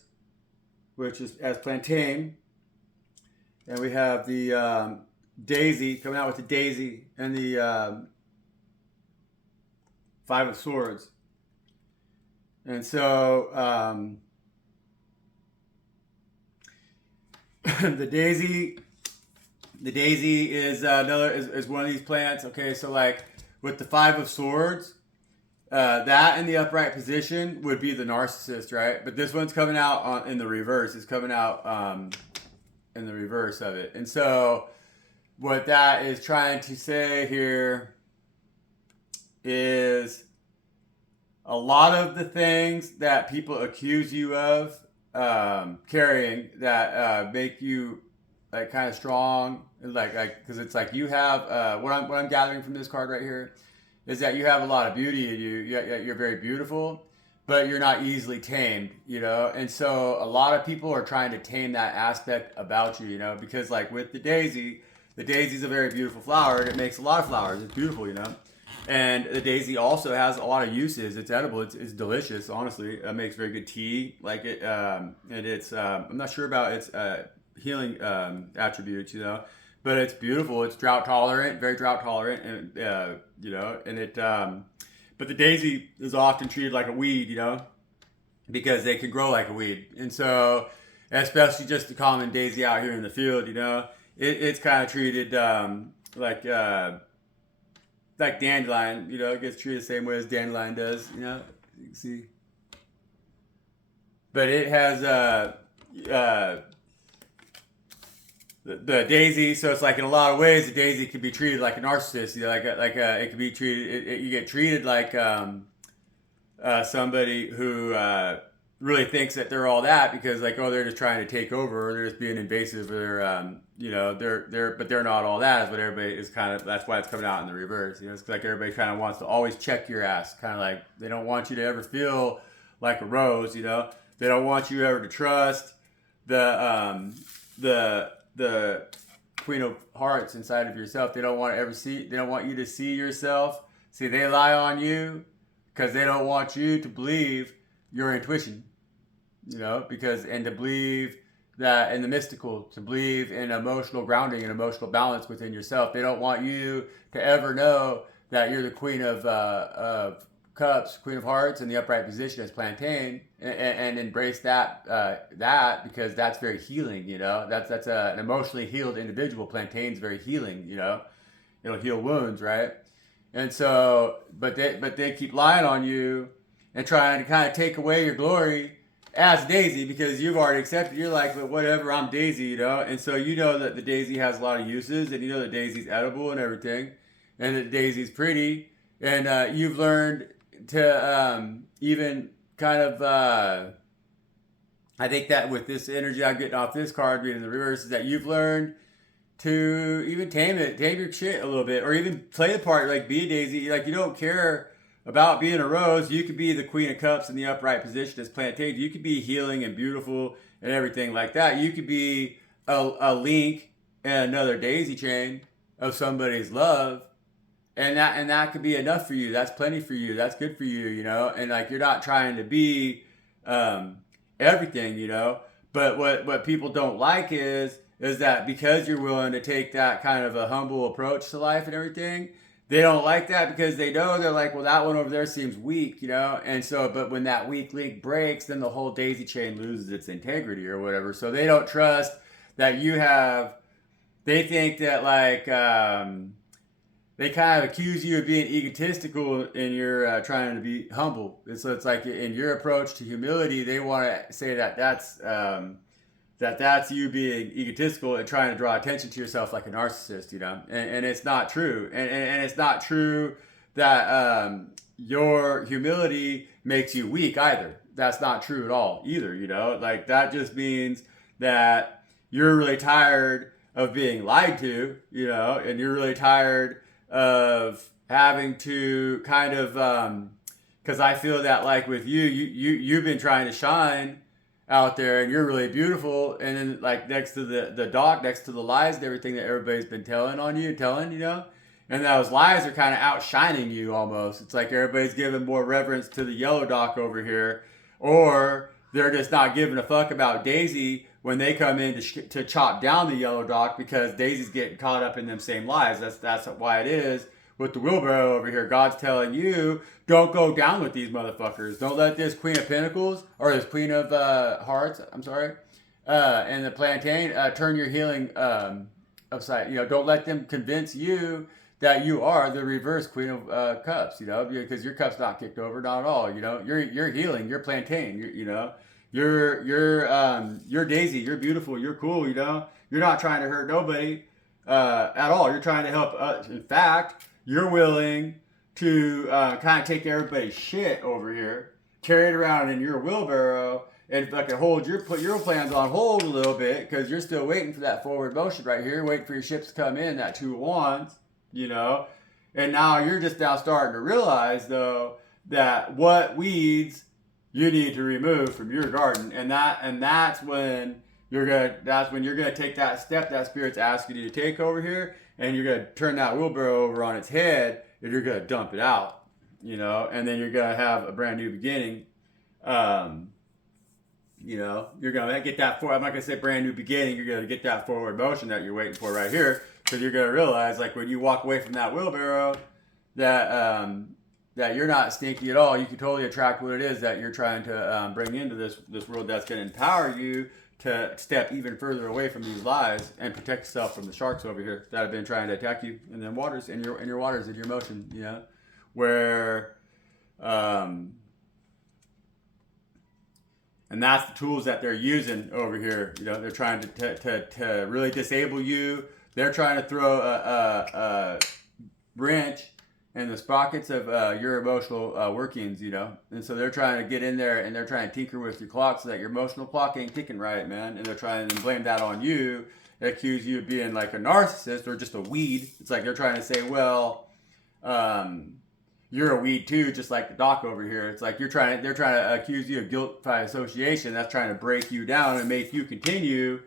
which is as plantain, and we have the Daisy coming out with the Daisy and the Five of Swords. And so the Daisy is is one of these plants. Okay, so like with the Five of Swords, that in the upright position would be the narcissist, right? But this one's coming out in the reverse. It's coming out in the reverse of it. And so what that is trying to say here is a lot of the things that people accuse you of carrying that make you like kind of strong, like because it's like you have what I'm gathering from this card right here is that you have a lot of beauty in you. You're very beautiful, but you're not easily tamed, And so a lot of people are trying to tame that aspect about you, because like with the daisy's a very beautiful flower, and it makes a lot of flowers. It's beautiful, And the daisy also has a lot of uses. It's edible. It's delicious. Honestly, it makes very good tea. Like it, and it's. I'm not sure about its healing attributes, but it's beautiful. It's drought tolerant, very drought tolerant, and and it. But the daisy is often treated like a weed, because they can grow like a weed, and so especially just the common daisy out here in the field, it's kind of treated like dandelion, it gets treated the same way as dandelion does, you can see. But it has the daisy, so it's like in a lot of ways the daisy could be treated like a narcissist, it could be treated. You get treated like somebody who really thinks that they're all that because they're just trying to take over, or they're just being invasive, or but they're not all that. Is what everybody is kind of. That's why it's coming out in the reverse. It's like everybody kind of wants to always check your ass. Kind of like they don't want you to ever feel like a rose. They don't want you ever to trust the Queen of Hearts inside of yourself. They don't want to ever see. They don't want you to see yourself. See, they lie on you because they don't want you to believe your intuition. And to believe that in the mystical, to believe in emotional grounding and emotional balance within yourself. They don't want you to ever know that you're the queen of cups, queen of hearts, in the upright position as plantain, and embrace that because that's very healing. You know, that's an emotionally healed individual. Plantain's very healing. You know, it'll heal wounds, right? And so, but they keep lying on you and trying to kind of take away your glory as Daisy because you've already accepted. You're like, well, whatever, I'm Daisy, you know. And so you know that the Daisy has a lot of uses, and you know that Daisy's edible and everything, and that Daisy's pretty, and you've learned to even kind of. I think that with this energy I'm getting off this card being in the reverse is that you've learned to even tame your shit a little bit, or even play the part, like be a Daisy. Like you don't care about being a rose. You could be the Queen of Cups in the upright position as plantain. You could be healing and beautiful and everything like that. You could be a link and another daisy chain of somebody's love, and that could be enough for you. That's plenty for you. That's good for you, you know. And like you're not trying to be everything, you know. But what people don't like is that because you're willing to take that kind of a humble approach to life and everything, they don't like that because they know they're like, well, that one over there seems weak, you know? And so, but when that weak link breaks, then the whole daisy chain loses its integrity or whatever. So they don't trust that you have, they think that like, they kind of accuse you of being egotistical in your trying to be humble. And so it's like in your approach to humility, they want to say that that's you being egotistical and trying to draw attention to yourself like a narcissist, you know, and it's not true, and it's not true that your humility makes you weak either. That's not true at all either, you know, like that just means that you're really tired of being lied to, you know, and you're really tired of having to kind of because I feel that like with you've been trying to shine out there and you're really beautiful, and then like next to the doc, next to the lies and everything that everybody's been telling, you know, and those lies are kind of outshining you almost. It's like everybody's giving more reverence to the yellow doc over here, or they're just not giving a fuck about Daisy when they come in to chop down the yellow doc because Daisy's getting caught up in them same lies. That's why it is with the wheelbarrow over here. God's telling you, don't go down with these motherfuckers. Don't let this Queen of Pentacles, or this Queen of Hearts, I'm sorry, and the plantain turn your healing upside. You know, don't let them convince you that you are the reverse Queen of Cups, you know, because your cup's not kicked over, not at all. You know, you're healing, you're plantain, you know. You're Daisy, you're beautiful, you're cool, you know. You're not trying to hurt nobody at all. You're trying to help us. In fact, you're willing to kind of take everybody's shit over here, carry it around in your wheelbarrow, and fucking put your plans on hold a little bit because you're still waiting for that forward motion right here, waiting for your ships to come in, that 2 of Wands, you know. And now you're just now starting to realize though that what weeds you need to remove from your garden, and that's when you're gonna take that step that Spirit's asking you to take over here, and you're gonna turn that wheelbarrow over on its head, and you're gonna dump it out, you know, and then you're gonna have a brand new beginning. You know, you're gonna get that I'm not gonna say brand new beginning. You're gonna get that forward motion that you're waiting for right here, because you're gonna realize, like when you walk away from that wheelbarrow, that you're not stinky at all. You can totally attract what it is that you're trying to bring into this world that's going to empower you to step even further away from these lies and protect yourself from the sharks over here that have been trying to attack you in the waters, in your waters, in your motion, you know, where, and that's the tools that they're using over here. You know, they're trying to really disable you. They're trying to throw a wrench and the sprockets of your emotional workings, you know. And so they're trying to get in there and they're trying to tinker with your clock so that your emotional clock ain't ticking right, man. And they're trying to blame that on you, accuse you of being like a narcissist or just a weed. It's like they're trying to say, well, you're a weed too, just like the doc over here. It's like they're trying to accuse you of guilt by association. That's trying to break you down and make you continue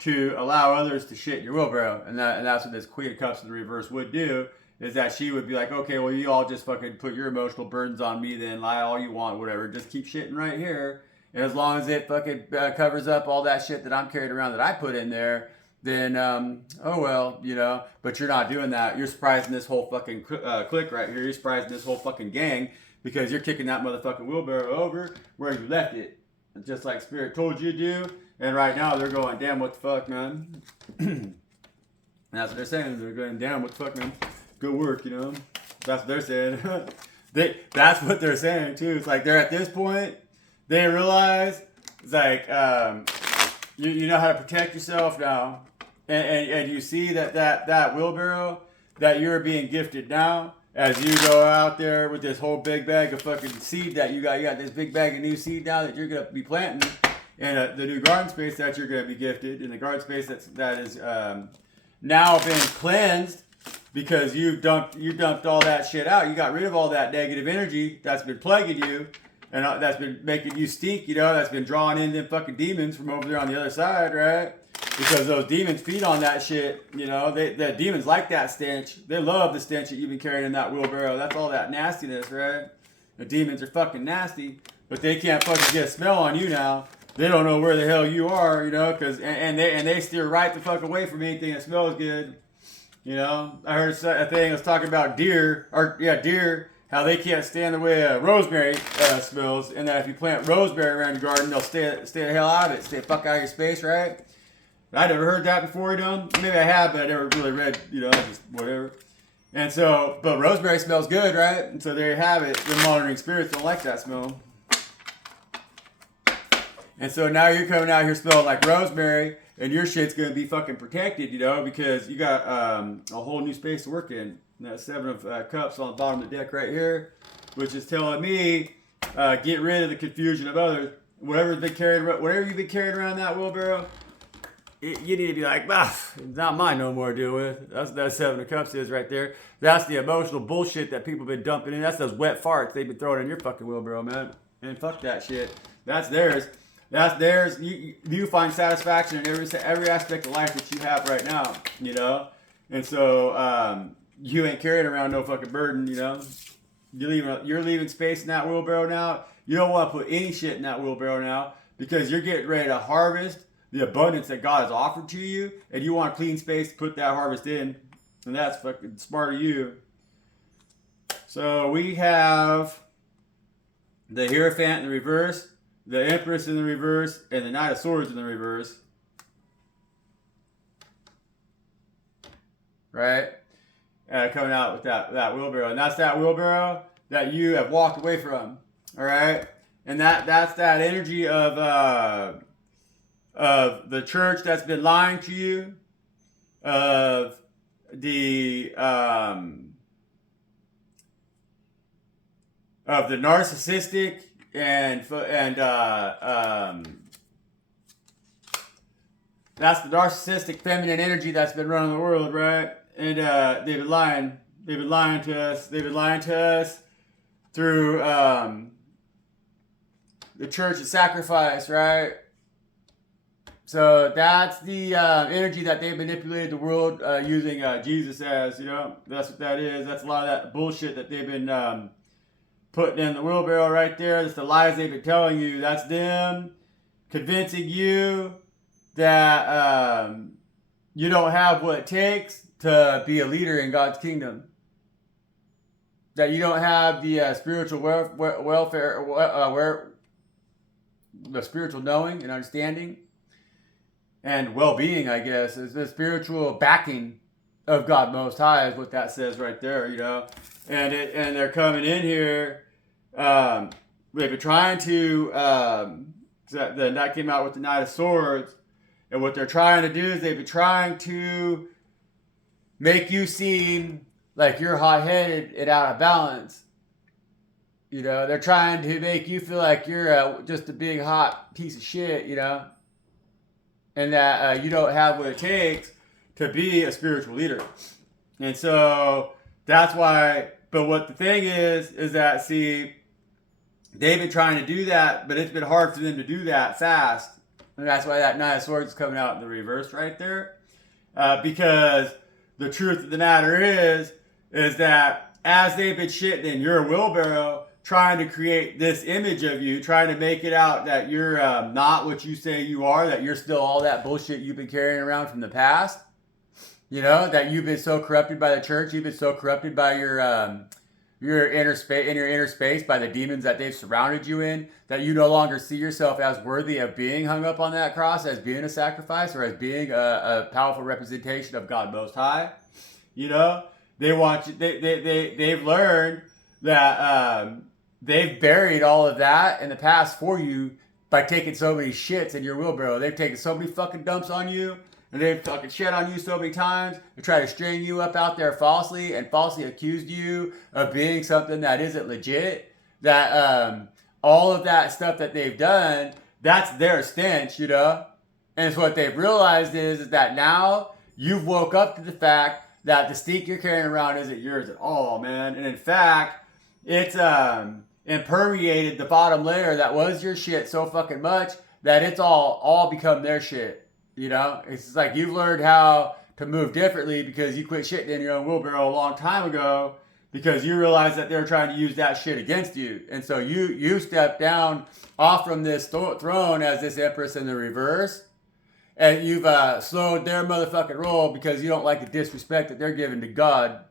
to allow others to shit in your wheelbarrow. And that's what this Queen of Cups in the reverse would do. Is that she would be like, okay, well, you all just fucking put your emotional burdens on me then, lie all you want, whatever. Just keep shitting right here. And as long as it fucking covers up all that shit that I'm carrying around that I put in there, then, oh well, you know. But you're not doing that. You're surprising this whole fucking clique right here. You're surprising this whole fucking gang because you're kicking that motherfucking wheelbarrow over where you left it. Just like Spirit told you to do. And right now they're going, damn, what the fuck, man? And that's what they're saying. They're going, damn, what the fuck, man? Good work, you know. That's what they're saying. That's what they're saying too. It's like they're at this point, they realize it's like you know how to protect yourself now, and you see that wheelbarrow that you're being gifted now as you go out there with this whole big bag of fucking seed that you got. You got this big bag of new seed now that you're gonna be planting, and the new garden space that you're gonna be gifted, in the garden space that is now been cleansed. Because you dumped all that shit out. You got rid of all that negative energy that's been plaguing you, and that's been making you stink. You know, that's been drawing in them fucking demons from over there on the other side, right? Because those demons feed on that shit. You know, the demons like that stench. They love the stench that you've been carrying in that wheelbarrow. That's all that nastiness, right? The demons are fucking nasty, but they can't fucking get a smell on you now. They don't know where the hell you are, you know, because and they steer right the fuck away from anything that smells good. You know, I heard a thing that was talking about deer, how they can't stand the way rosemary smells, and that if you plant rosemary around your garden, they'll stay the hell out of it, stay the fuck out of your space, right? I never heard that before, you know. Maybe I have, but I never really read, you know, just whatever. And so, but rosemary smells good, right? And so there you have it. The monitoring spirits don't like that smell. And so now you're coming out here smelling like rosemary. And your shit's going to be fucking protected, you know, because you got a whole new space to work in. And that 7 of Cups on the bottom of the deck right here, which is telling me, get rid of the confusion of others. Whatever you've been carrying around that wheelbarrow, you need to be like, it's not mine no more to deal with. That's what that 7 of Cups is right there. That's the emotional bullshit that people have been dumping in. That's those wet farts they've been throwing in your fucking wheelbarrow, man. And fuck that shit. That's theirs. That's theirs. You find satisfaction in every aspect of life that you have right now, you know? And so you ain't carrying around no fucking burden, you know? You're leaving space in that wheelbarrow now. You don't want to put any shit in that wheelbarrow now because you're getting ready to harvest the abundance that God has offered to you, and you want a clean space to put that harvest in. And that's fucking smart of you. So we have the Hierophant in the reverse, the Empress in the reverse, and the Knight of Swords in the reverse. Right? Coming out with that wheelbarrow. And that's that wheelbarrow that you have walked away from. Alright? And that's that energy of the church that's been lying to you. Of the narcissistic and that's the narcissistic feminine energy that's been running the world, right? And they've been lying. They've been lying to us. They've been lying to us through the church of sacrifice, right? So that's the energy that they've manipulated the world using Jesus as, you know. That's what that is. That's a lot of that bullshit that they've been putting in the wheelbarrow right there. That's the lies they've been telling you. That's them convincing you that you don't have what it takes to be a leader in God's kingdom. That you don't have the spiritual welfare, the spiritual knowing and understanding and well-being, I guess, is the spiritual backing of God Most High is what that says right there, you know. And they're coming in here. They've been trying to. That came out with the Knight of Swords, and what they're trying to do is they've been trying to make you seem like you're hot-headed and out of balance. You know, they're trying to make you feel like you're just a big hot piece of shit, you know, and that you don't have what it takes to be a spiritual leader. And so that's why. But what the thing is that, see, they've been trying to do that, but it's been hard for them to do that fast. And that's why that Knight of Swords is coming out in the reverse right there. Because the truth of the matter is that as they've been shitting in your wheelbarrow trying to create this image of you, trying to make it out that you're not what you say you are, that you're still all that bullshit you've been carrying around from the past. You know, that you've been so corrupted by the church, you've been so corrupted by your inner space by the demons that they've surrounded you in, that you no longer see yourself as worthy of being hung up on that cross, as being a sacrifice, or as being a powerful representation of God Most High. You know, they want you. They've learned that they've buried all of that in the past for you by taking so many shits in your wheelbarrow. They've taken so many fucking dumps on you. And they've fucking shit on you so many times. They try to string you up out there falsely and falsely accused you of being something that isn't legit. That all of that stuff that they've done, that's their stench, you know? And it's what they've realized is that now you've woke up to the fact that the stink you're carrying around isn't yours at all, man. And in fact, it's impermeated the bottom layer that was your shit so fucking much that it's all become their shit. You know, it's just like you've learned how to move differently because you quit shitting in your own wheelbarrow a long time ago because you realized that they were trying to use that shit against you. And so you stepped down off from this throne as this empress in the reverse. And you've slowed their motherfucking roll because you don't like the disrespect that they're giving to God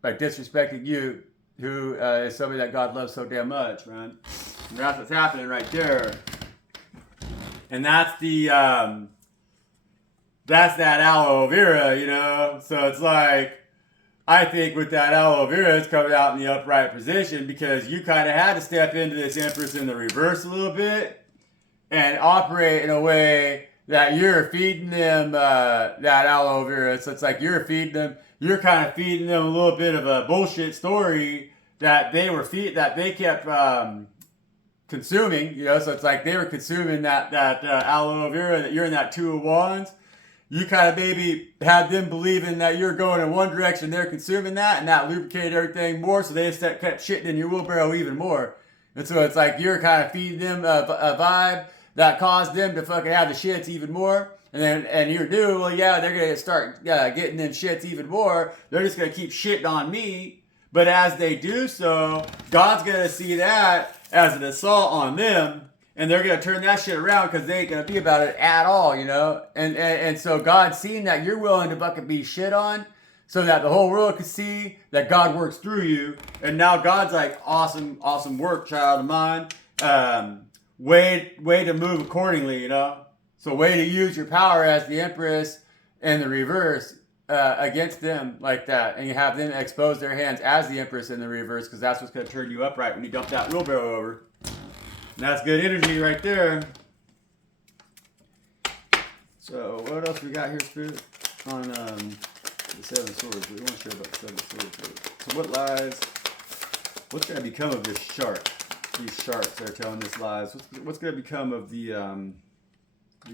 by disrespecting you, who is somebody that God loves so damn much, man. And that's what's happening right there. And that's the... that's that aloe vera, you know? So it's like, I think with that aloe vera, it's coming out in the upright position because you kind of had to step into this empress in the reverse a little bit and operate in a way that you're feeding them that aloe vera. So it's like you're kind of feeding them a little bit of a bullshit story that they kept consuming, you know? So it's like they were consuming that aloe vera, that you're in that two of wands. You kind of maybe had them believing that you're going in one direction, they're consuming that, and that lubricated everything more, so they just kept shitting in your wheelbarrow even more. And so it's like you're kind of feeding them a vibe that caused them to fucking have the shits even more. And you're new, well, yeah, they're going to start getting them shits even more. They're just going to keep shitting on me. But as they do so, God's going to see that as an assault on them. And they're going to turn that shit around because they ain't going to be about it at all, you know? And so God's seeing that you're willing to fucking be shit on so that the whole world can see that God works through you. And now God's like, awesome work, child of mine. Way to move accordingly, you know? So way to use your power as the Empress in the reverse against them like that. And you have them expose their hands as the Empress in the reverse because that's what's going to turn you upright when you dump that wheelbarrow over. And that's good energy right there. So what else we got here, Spirit? On the Seven Swords. We want to share about the Seven Swords. So what's going to become of this shark? These sharks that are telling this lies. What's going to become of the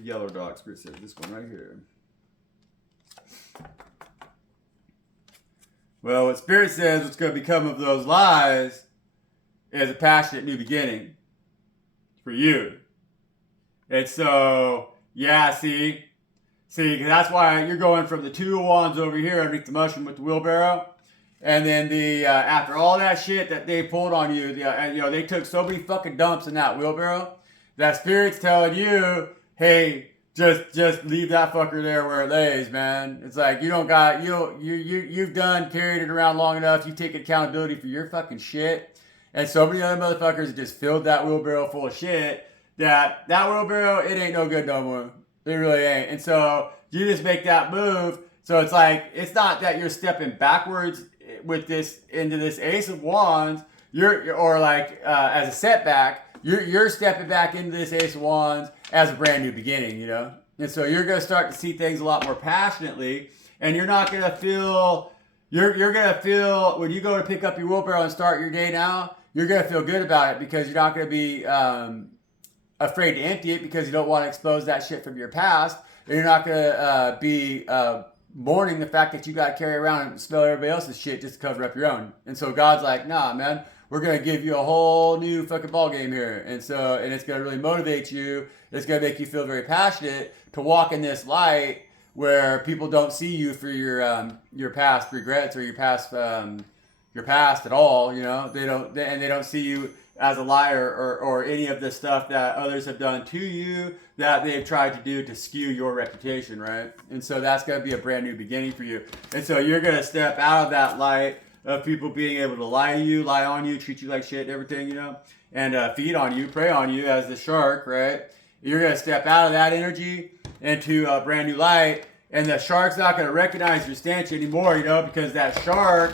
yellow dog? Spirit says this one right here. Well, what Spirit says what's going to become of those lies is a passionate new beginning. For you. And so, yeah, see, because that's why you're going from the two of wands over here underneath the mushroom with the wheelbarrow, and then the after all that shit that they pulled on you, they took so many fucking dumps in that wheelbarrow that Spirit's telling you, hey, just leave that fucker there where it lays, man. It's like you've done carried it around long enough. You take accountability for your fucking shit. And so many other motherfuckers just filled that wheelbarrow full of shit that wheelbarrow, it ain't no good no more. It really ain't. And so you just make that move. So it's like, it's not that you're stepping backwards with this into this Ace of Wands, as a setback. You're stepping back into this Ace of Wands as a brand new beginning, you know? And so you're going to start to see things a lot more passionately, and you're not going to feel, you're going to feel, when you go to pick up your wheelbarrow and start your day now, you're going to feel good about it because you're not going to be afraid to empty it because you don't want to expose that shit from your past. And you're not going to be mourning the fact that you got to carry around and smell everybody else's shit just to cover up your own. And so God's like, nah, man, we're going to give you a whole new fucking ball game here. And it's going to really motivate you. It's going to make you feel very passionate to walk in this light where people don't see you for your past regrets or your past your past at all. You know, and they don't see you as a liar or any of the stuff that others have done to you that they've tried to do to skew your reputation, right? And so that's going to be a brand new beginning for you. And so you're going to step out of that light of people being able to lie to you, lie on you, treat you like shit and everything, you know, and feed on you, prey on you as the shark, right? You're going to step out of that energy into a brand new light, and the shark's not going to recognize your stench anymore, you know, because that shark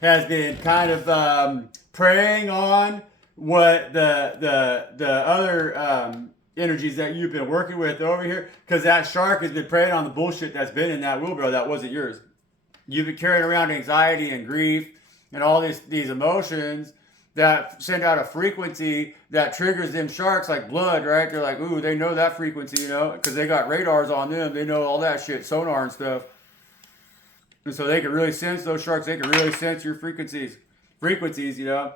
has been kind of preying on what the other energies that you've been working with over here, because that shark has been preying on the bullshit that's been in that wheelbarrow that wasn't yours. You've been carrying around anxiety and grief and all these emotions that send out a frequency that triggers them sharks like blood, right? They're like, ooh, they know that frequency, you know, because they got radars on them. They know all that shit, sonar and stuff. And so they can really sense those sharks. They can really sense your frequencies, you know.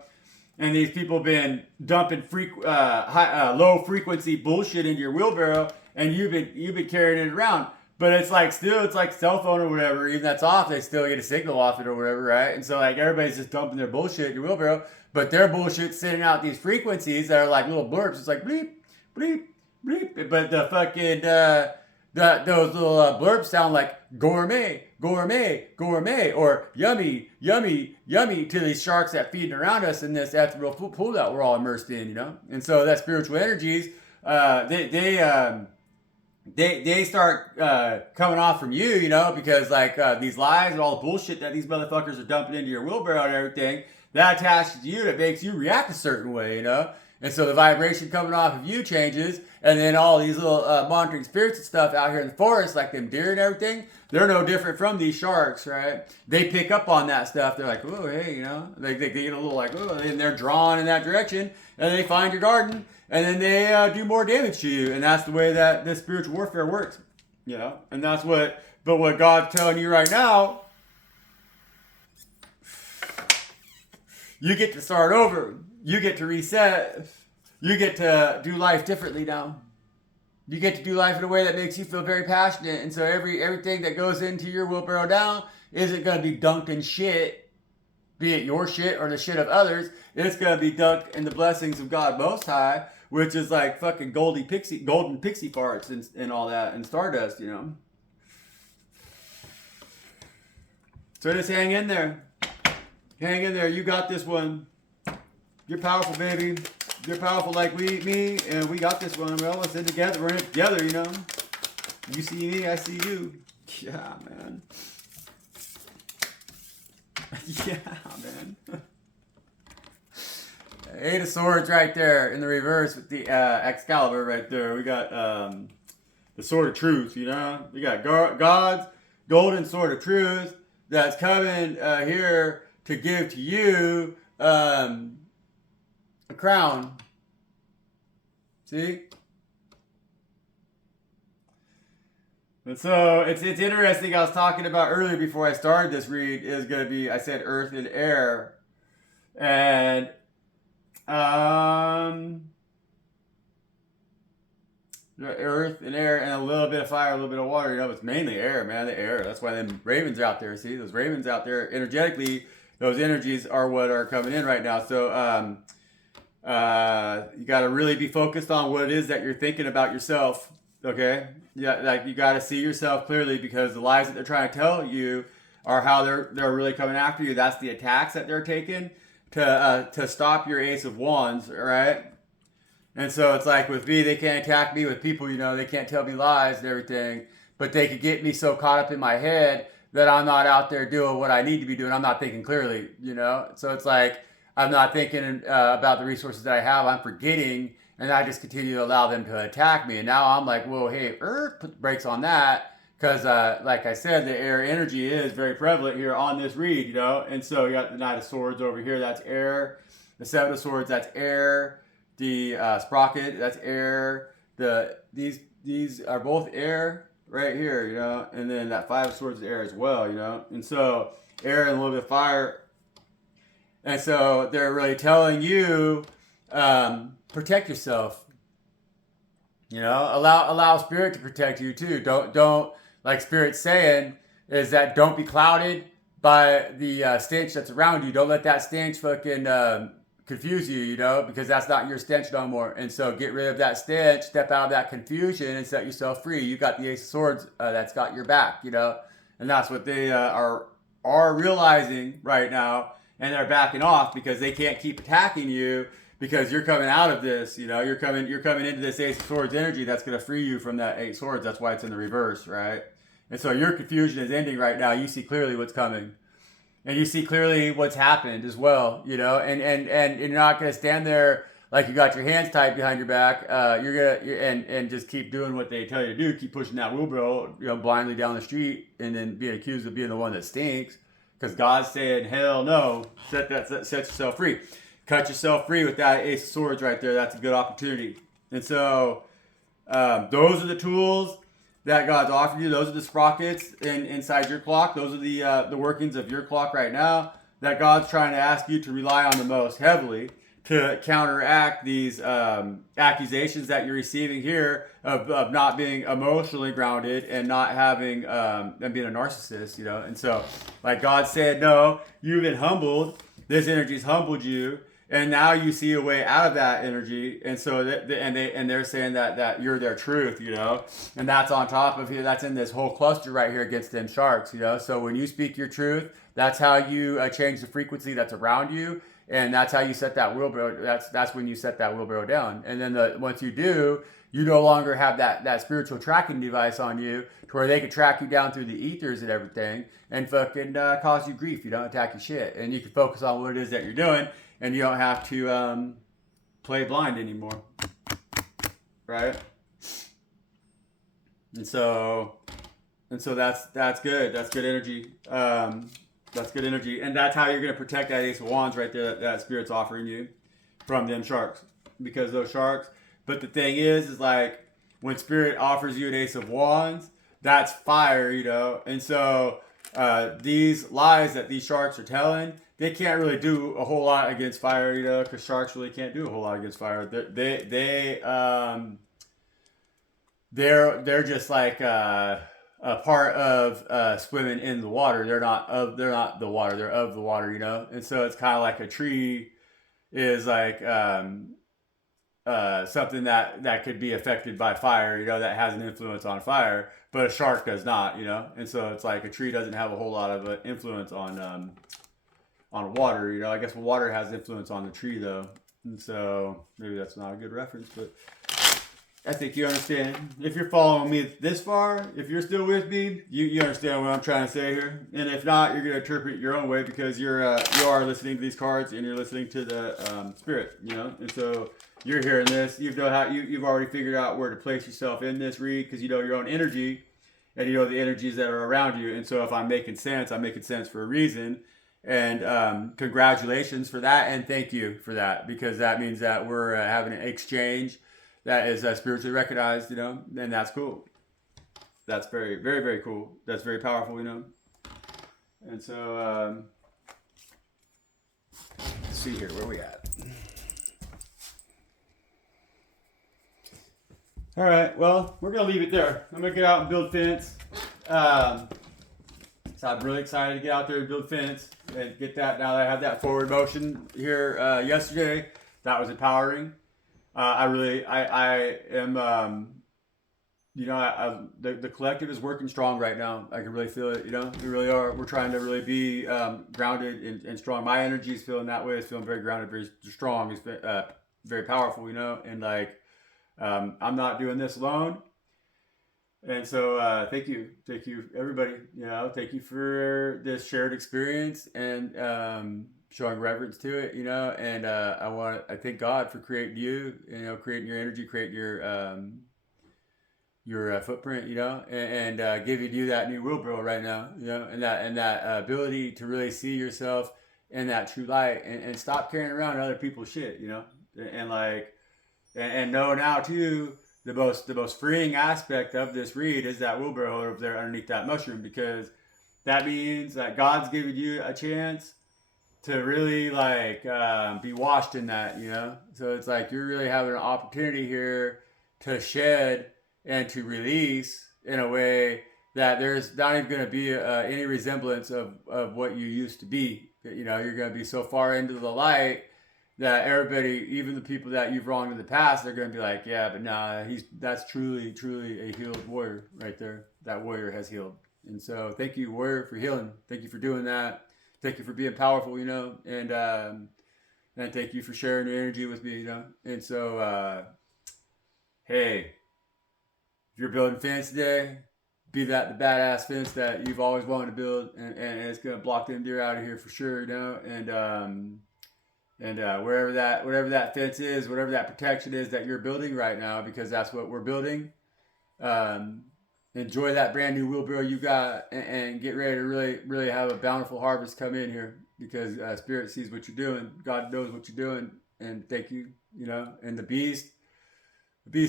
And these people been dumping low frequency bullshit into your wheelbarrow, and you've been carrying it around. But it's like cell phone or whatever. Even that's off, they still get a signal off it or whatever, right? And so like everybody's just dumping their bullshit in your wheelbarrow, but their bullshit's sending out these frequencies that are like little blurps. It's like bleep, bleep, bleep. But the fucking those little blurps sound like gourmet, gourmet, gourmet, or yummy, yummy, yummy to these sharks that feeding around us in this ethereal pool that we're all immersed in, you know. And so that spiritual energies, they start coming off from you, you know, because like these lies and all the bullshit that these motherfuckers are dumping into your wheelbarrow and everything, that attaches to you, that makes you react a certain way, you know. And so the vibration coming off of you changes, and then all these little monitoring spirits and stuff out here in the forest, like them deer and everything, they're no different from these sharks, right? They pick up on that stuff. They're like, oh, hey, you know, they get a little like, oh, and they're drawn in that direction, and they find your garden, and then they do more damage to you. And that's the way that this spiritual warfare works, you know? And that's what God's telling you right now, you get to start over. You get to reset. You get to do life differently now. You get to do life in a way that makes you feel very passionate. And so everything that goes into your wheelbarrow now isn't going to be dunked in shit, be it your shit or the shit of others. It's going to be dunked in the blessings of God Most High, which is like fucking golden pixie farts and all that, and stardust, you know. So just hang in there. Hang in there. You got this one. You're powerful, baby. You're powerful like me, and we got this one. We're all in together. We're in it together, you know. You see me, I see you. Yeah, man. Yeah, man. Eight of Swords right there in the reverse with the Excalibur right there. We got the Sword of Truth, you know. We got God's golden Sword of Truth that's coming here to give to you a crown. See? And so it's interesting. I was talking about earlier before I started this read is going to be, I said earth and air. And earth and air and a little bit of fire, a little bit of water. You know, it's mainly air, man, the air. That's why them ravens are out there. See, those ravens out there energetically, those energies are what are coming in right now. So you got to really be focused on what it is that you're thinking about yourself. Okay, yeah, like you got to see yourself clearly, because the lies that they're trying to tell you are how they're really coming after you. That's the attacks that they're taking to stop your Ace of Wands, all right? And so it's like with me, they can't attack me with people, you know, they can't tell me lies and everything, but they could get me so caught up in my head that I'm not out there doing what I need to be doing. I'm not thinking clearly, you know? So it's like I'm not thinking about the resources that I have. I'm forgetting, and I just continue to allow them to attack me. And now I'm like, whoa, hey, put the brakes on that. Because, like I said, the air energy is very prevalent here on this read, you know? And so you got the Knight of Swords over here, that's air. The Seven of Swords, that's air. The Sprocket, that's air. These are both air right here, you know? And then that Five of Swords is air as well, you know? And so air and a little bit of fire. And so they're really telling you, protect yourself. You know, allow Spirit to protect you too. Don't like Spirit's saying is that don't be clouded by the stench that's around you. Don't let that stench fucking confuse you, you know, because that's not your stench no more. And so get rid of that stench, step out of that confusion, and set yourself free. You got the Ace of Swords that's got your back, you know, and that's what they are realizing right now, and they're backing off because they can't keep attacking you because you're coming out of this, you know, you're coming into this Ace of Swords energy that's going to free you from that Eight of Swords. That's why it's in the reverse, right? And so your confusion is ending right now. You see clearly what's coming. And you see clearly what's happened as well, you know, and you're not going to stand there like you got your hands tied behind your back. And just keep doing what they tell you to do. Keep pushing that wheelbarrow, you know, blindly down the street, and then being accused of being the one that stinks. Because God's saying, hell no, set yourself free. Cut yourself free with that Ace of Swords right there. That's a good opportunity. And so those are the tools that God's offered you. Those are the sprockets inside your clock. Those are the workings of your clock right now that God's trying to ask you to rely on the most heavily to counteract these accusations that you're receiving here of not being emotionally grounded and not having and being a narcissist, you know. And so, like God said, no, you've been humbled. This energy's humbled you, and now you see a way out of that energy. And so they're saying that you're their truth, you know, and that's on top of here. That's in this whole cluster right here against them sharks, you know. So when you speak your truth, that's how you change the frequency that's around you. And that's how you set that wheelbarrow. That's when you set that wheelbarrow down. And then once you do, you no longer have that spiritual tracking device on you to where they can track you down through the ethers and everything and fucking cause you grief. You don't attack your shit. And you can focus on what it is that you're doing, and you don't have to play blind anymore. Right? And so that's good. That's good energy. That's good energy. And that's how you're going to protect that Ace of Wands right there that Spirit's offering you from them sharks. Because those sharks. But the thing is like when Spirit offers you an Ace of Wands, that's fire, you know. And so these lies that these sharks are telling, they can't really do a whole lot against fire, you know, because sharks really can't do a whole lot against fire. They're just like a part of swimming in the water. They're not the water. They're of the water, you know. And so it's kind of like a tree is like something that could be affected by fire, you know, that has an influence on fire, but a shark does not, you know. And so it's like a tree doesn't have a whole lot of influence on water, you know. I guess water has influence on the tree though, and so maybe that's not a good reference, but I think you understand. If you're following me this far, if you're still with me, you understand what I'm trying to say here. And if not, you're gonna interpret it your own way because you are listening to these cards and you're listening to the Spirit, you know. And so you're hearing this. You've already figured out where to place yourself in this read because you know your own energy, and you know the energies that are around you. And so if I'm making sense for a reason. And congratulations for that, and thank you for that because that means that we're having an exchange that is spiritually recognized, you know, and that's cool. That's very, very, very cool. That's very powerful, you know. And so, let's see here, where we at? All right, well, we're gonna leave it there. I'm gonna get out and build fence. So I'm really excited to get out there and build fence and get that. Now that I have that forward motion here yesterday, that was empowering. I am, you know, the collective is working strong right now. I can really feel it, you know, we really are. We're trying to really be grounded and strong. My energy is feeling that way. It's feeling very grounded, very strong. It's very powerful, you know, and like, I'm not doing this alone. And so thank you, everybody, you know, thank you for this shared experience and showing reverence to it, you know, and I thank God for creating you, you know, creating your energy, creating your footprint, you know, and giving you that new wheelbarrow right now, you know, and that ability to really see yourself in that true light and stop carrying around other people's shit, you know, and like, and know now too, the most freeing aspect of this read is that wheelbarrow over there underneath that mushroom, because that means that God's giving you a chance to really like be washed in that, you know. So it's like you're really having an opportunity here to shed and to release in a way that there's not even going to be any resemblance of what you used to be. You know, you're going to be so far into the light that everybody, even the people that you've wronged in the past, they're going to be like, yeah, but nah, that's truly a healed warrior right there. That warrior has healed. And so thank you, warrior, for healing. Thank you for doing that. Thank you for being powerful, you know, and thank you for sharing your energy with me, you know. And so, hey, if you're building fence today, be that the badass fence that you've always wanted to build, and it's gonna block them deer out of here for sure, you know. And wherever that fence is, whatever that protection is that you're building right now, because that's what we're building. Enjoy that brand new wheelbarrow you got, and get ready to really have a bountiful harvest come in here, because Spirit sees what you're doing, God knows what you're doing, and thank you, you know. And the beast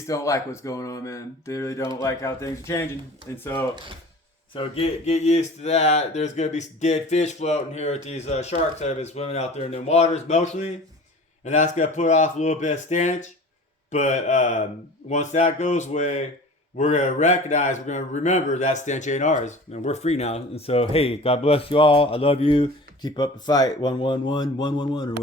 don't like what's going on, man. They really don't like how things are changing, and so get used to that. There's gonna be some dead fish floating here with these sharks that have been swimming out there in them waters emotionally, and that's gonna put off a little bit of stench. But once that goes away, we're gonna recognize, we're gonna remember that stench ain't ours, and we're free now. And so, hey, God bless you all. I love you. Keep up the fight. 111 111.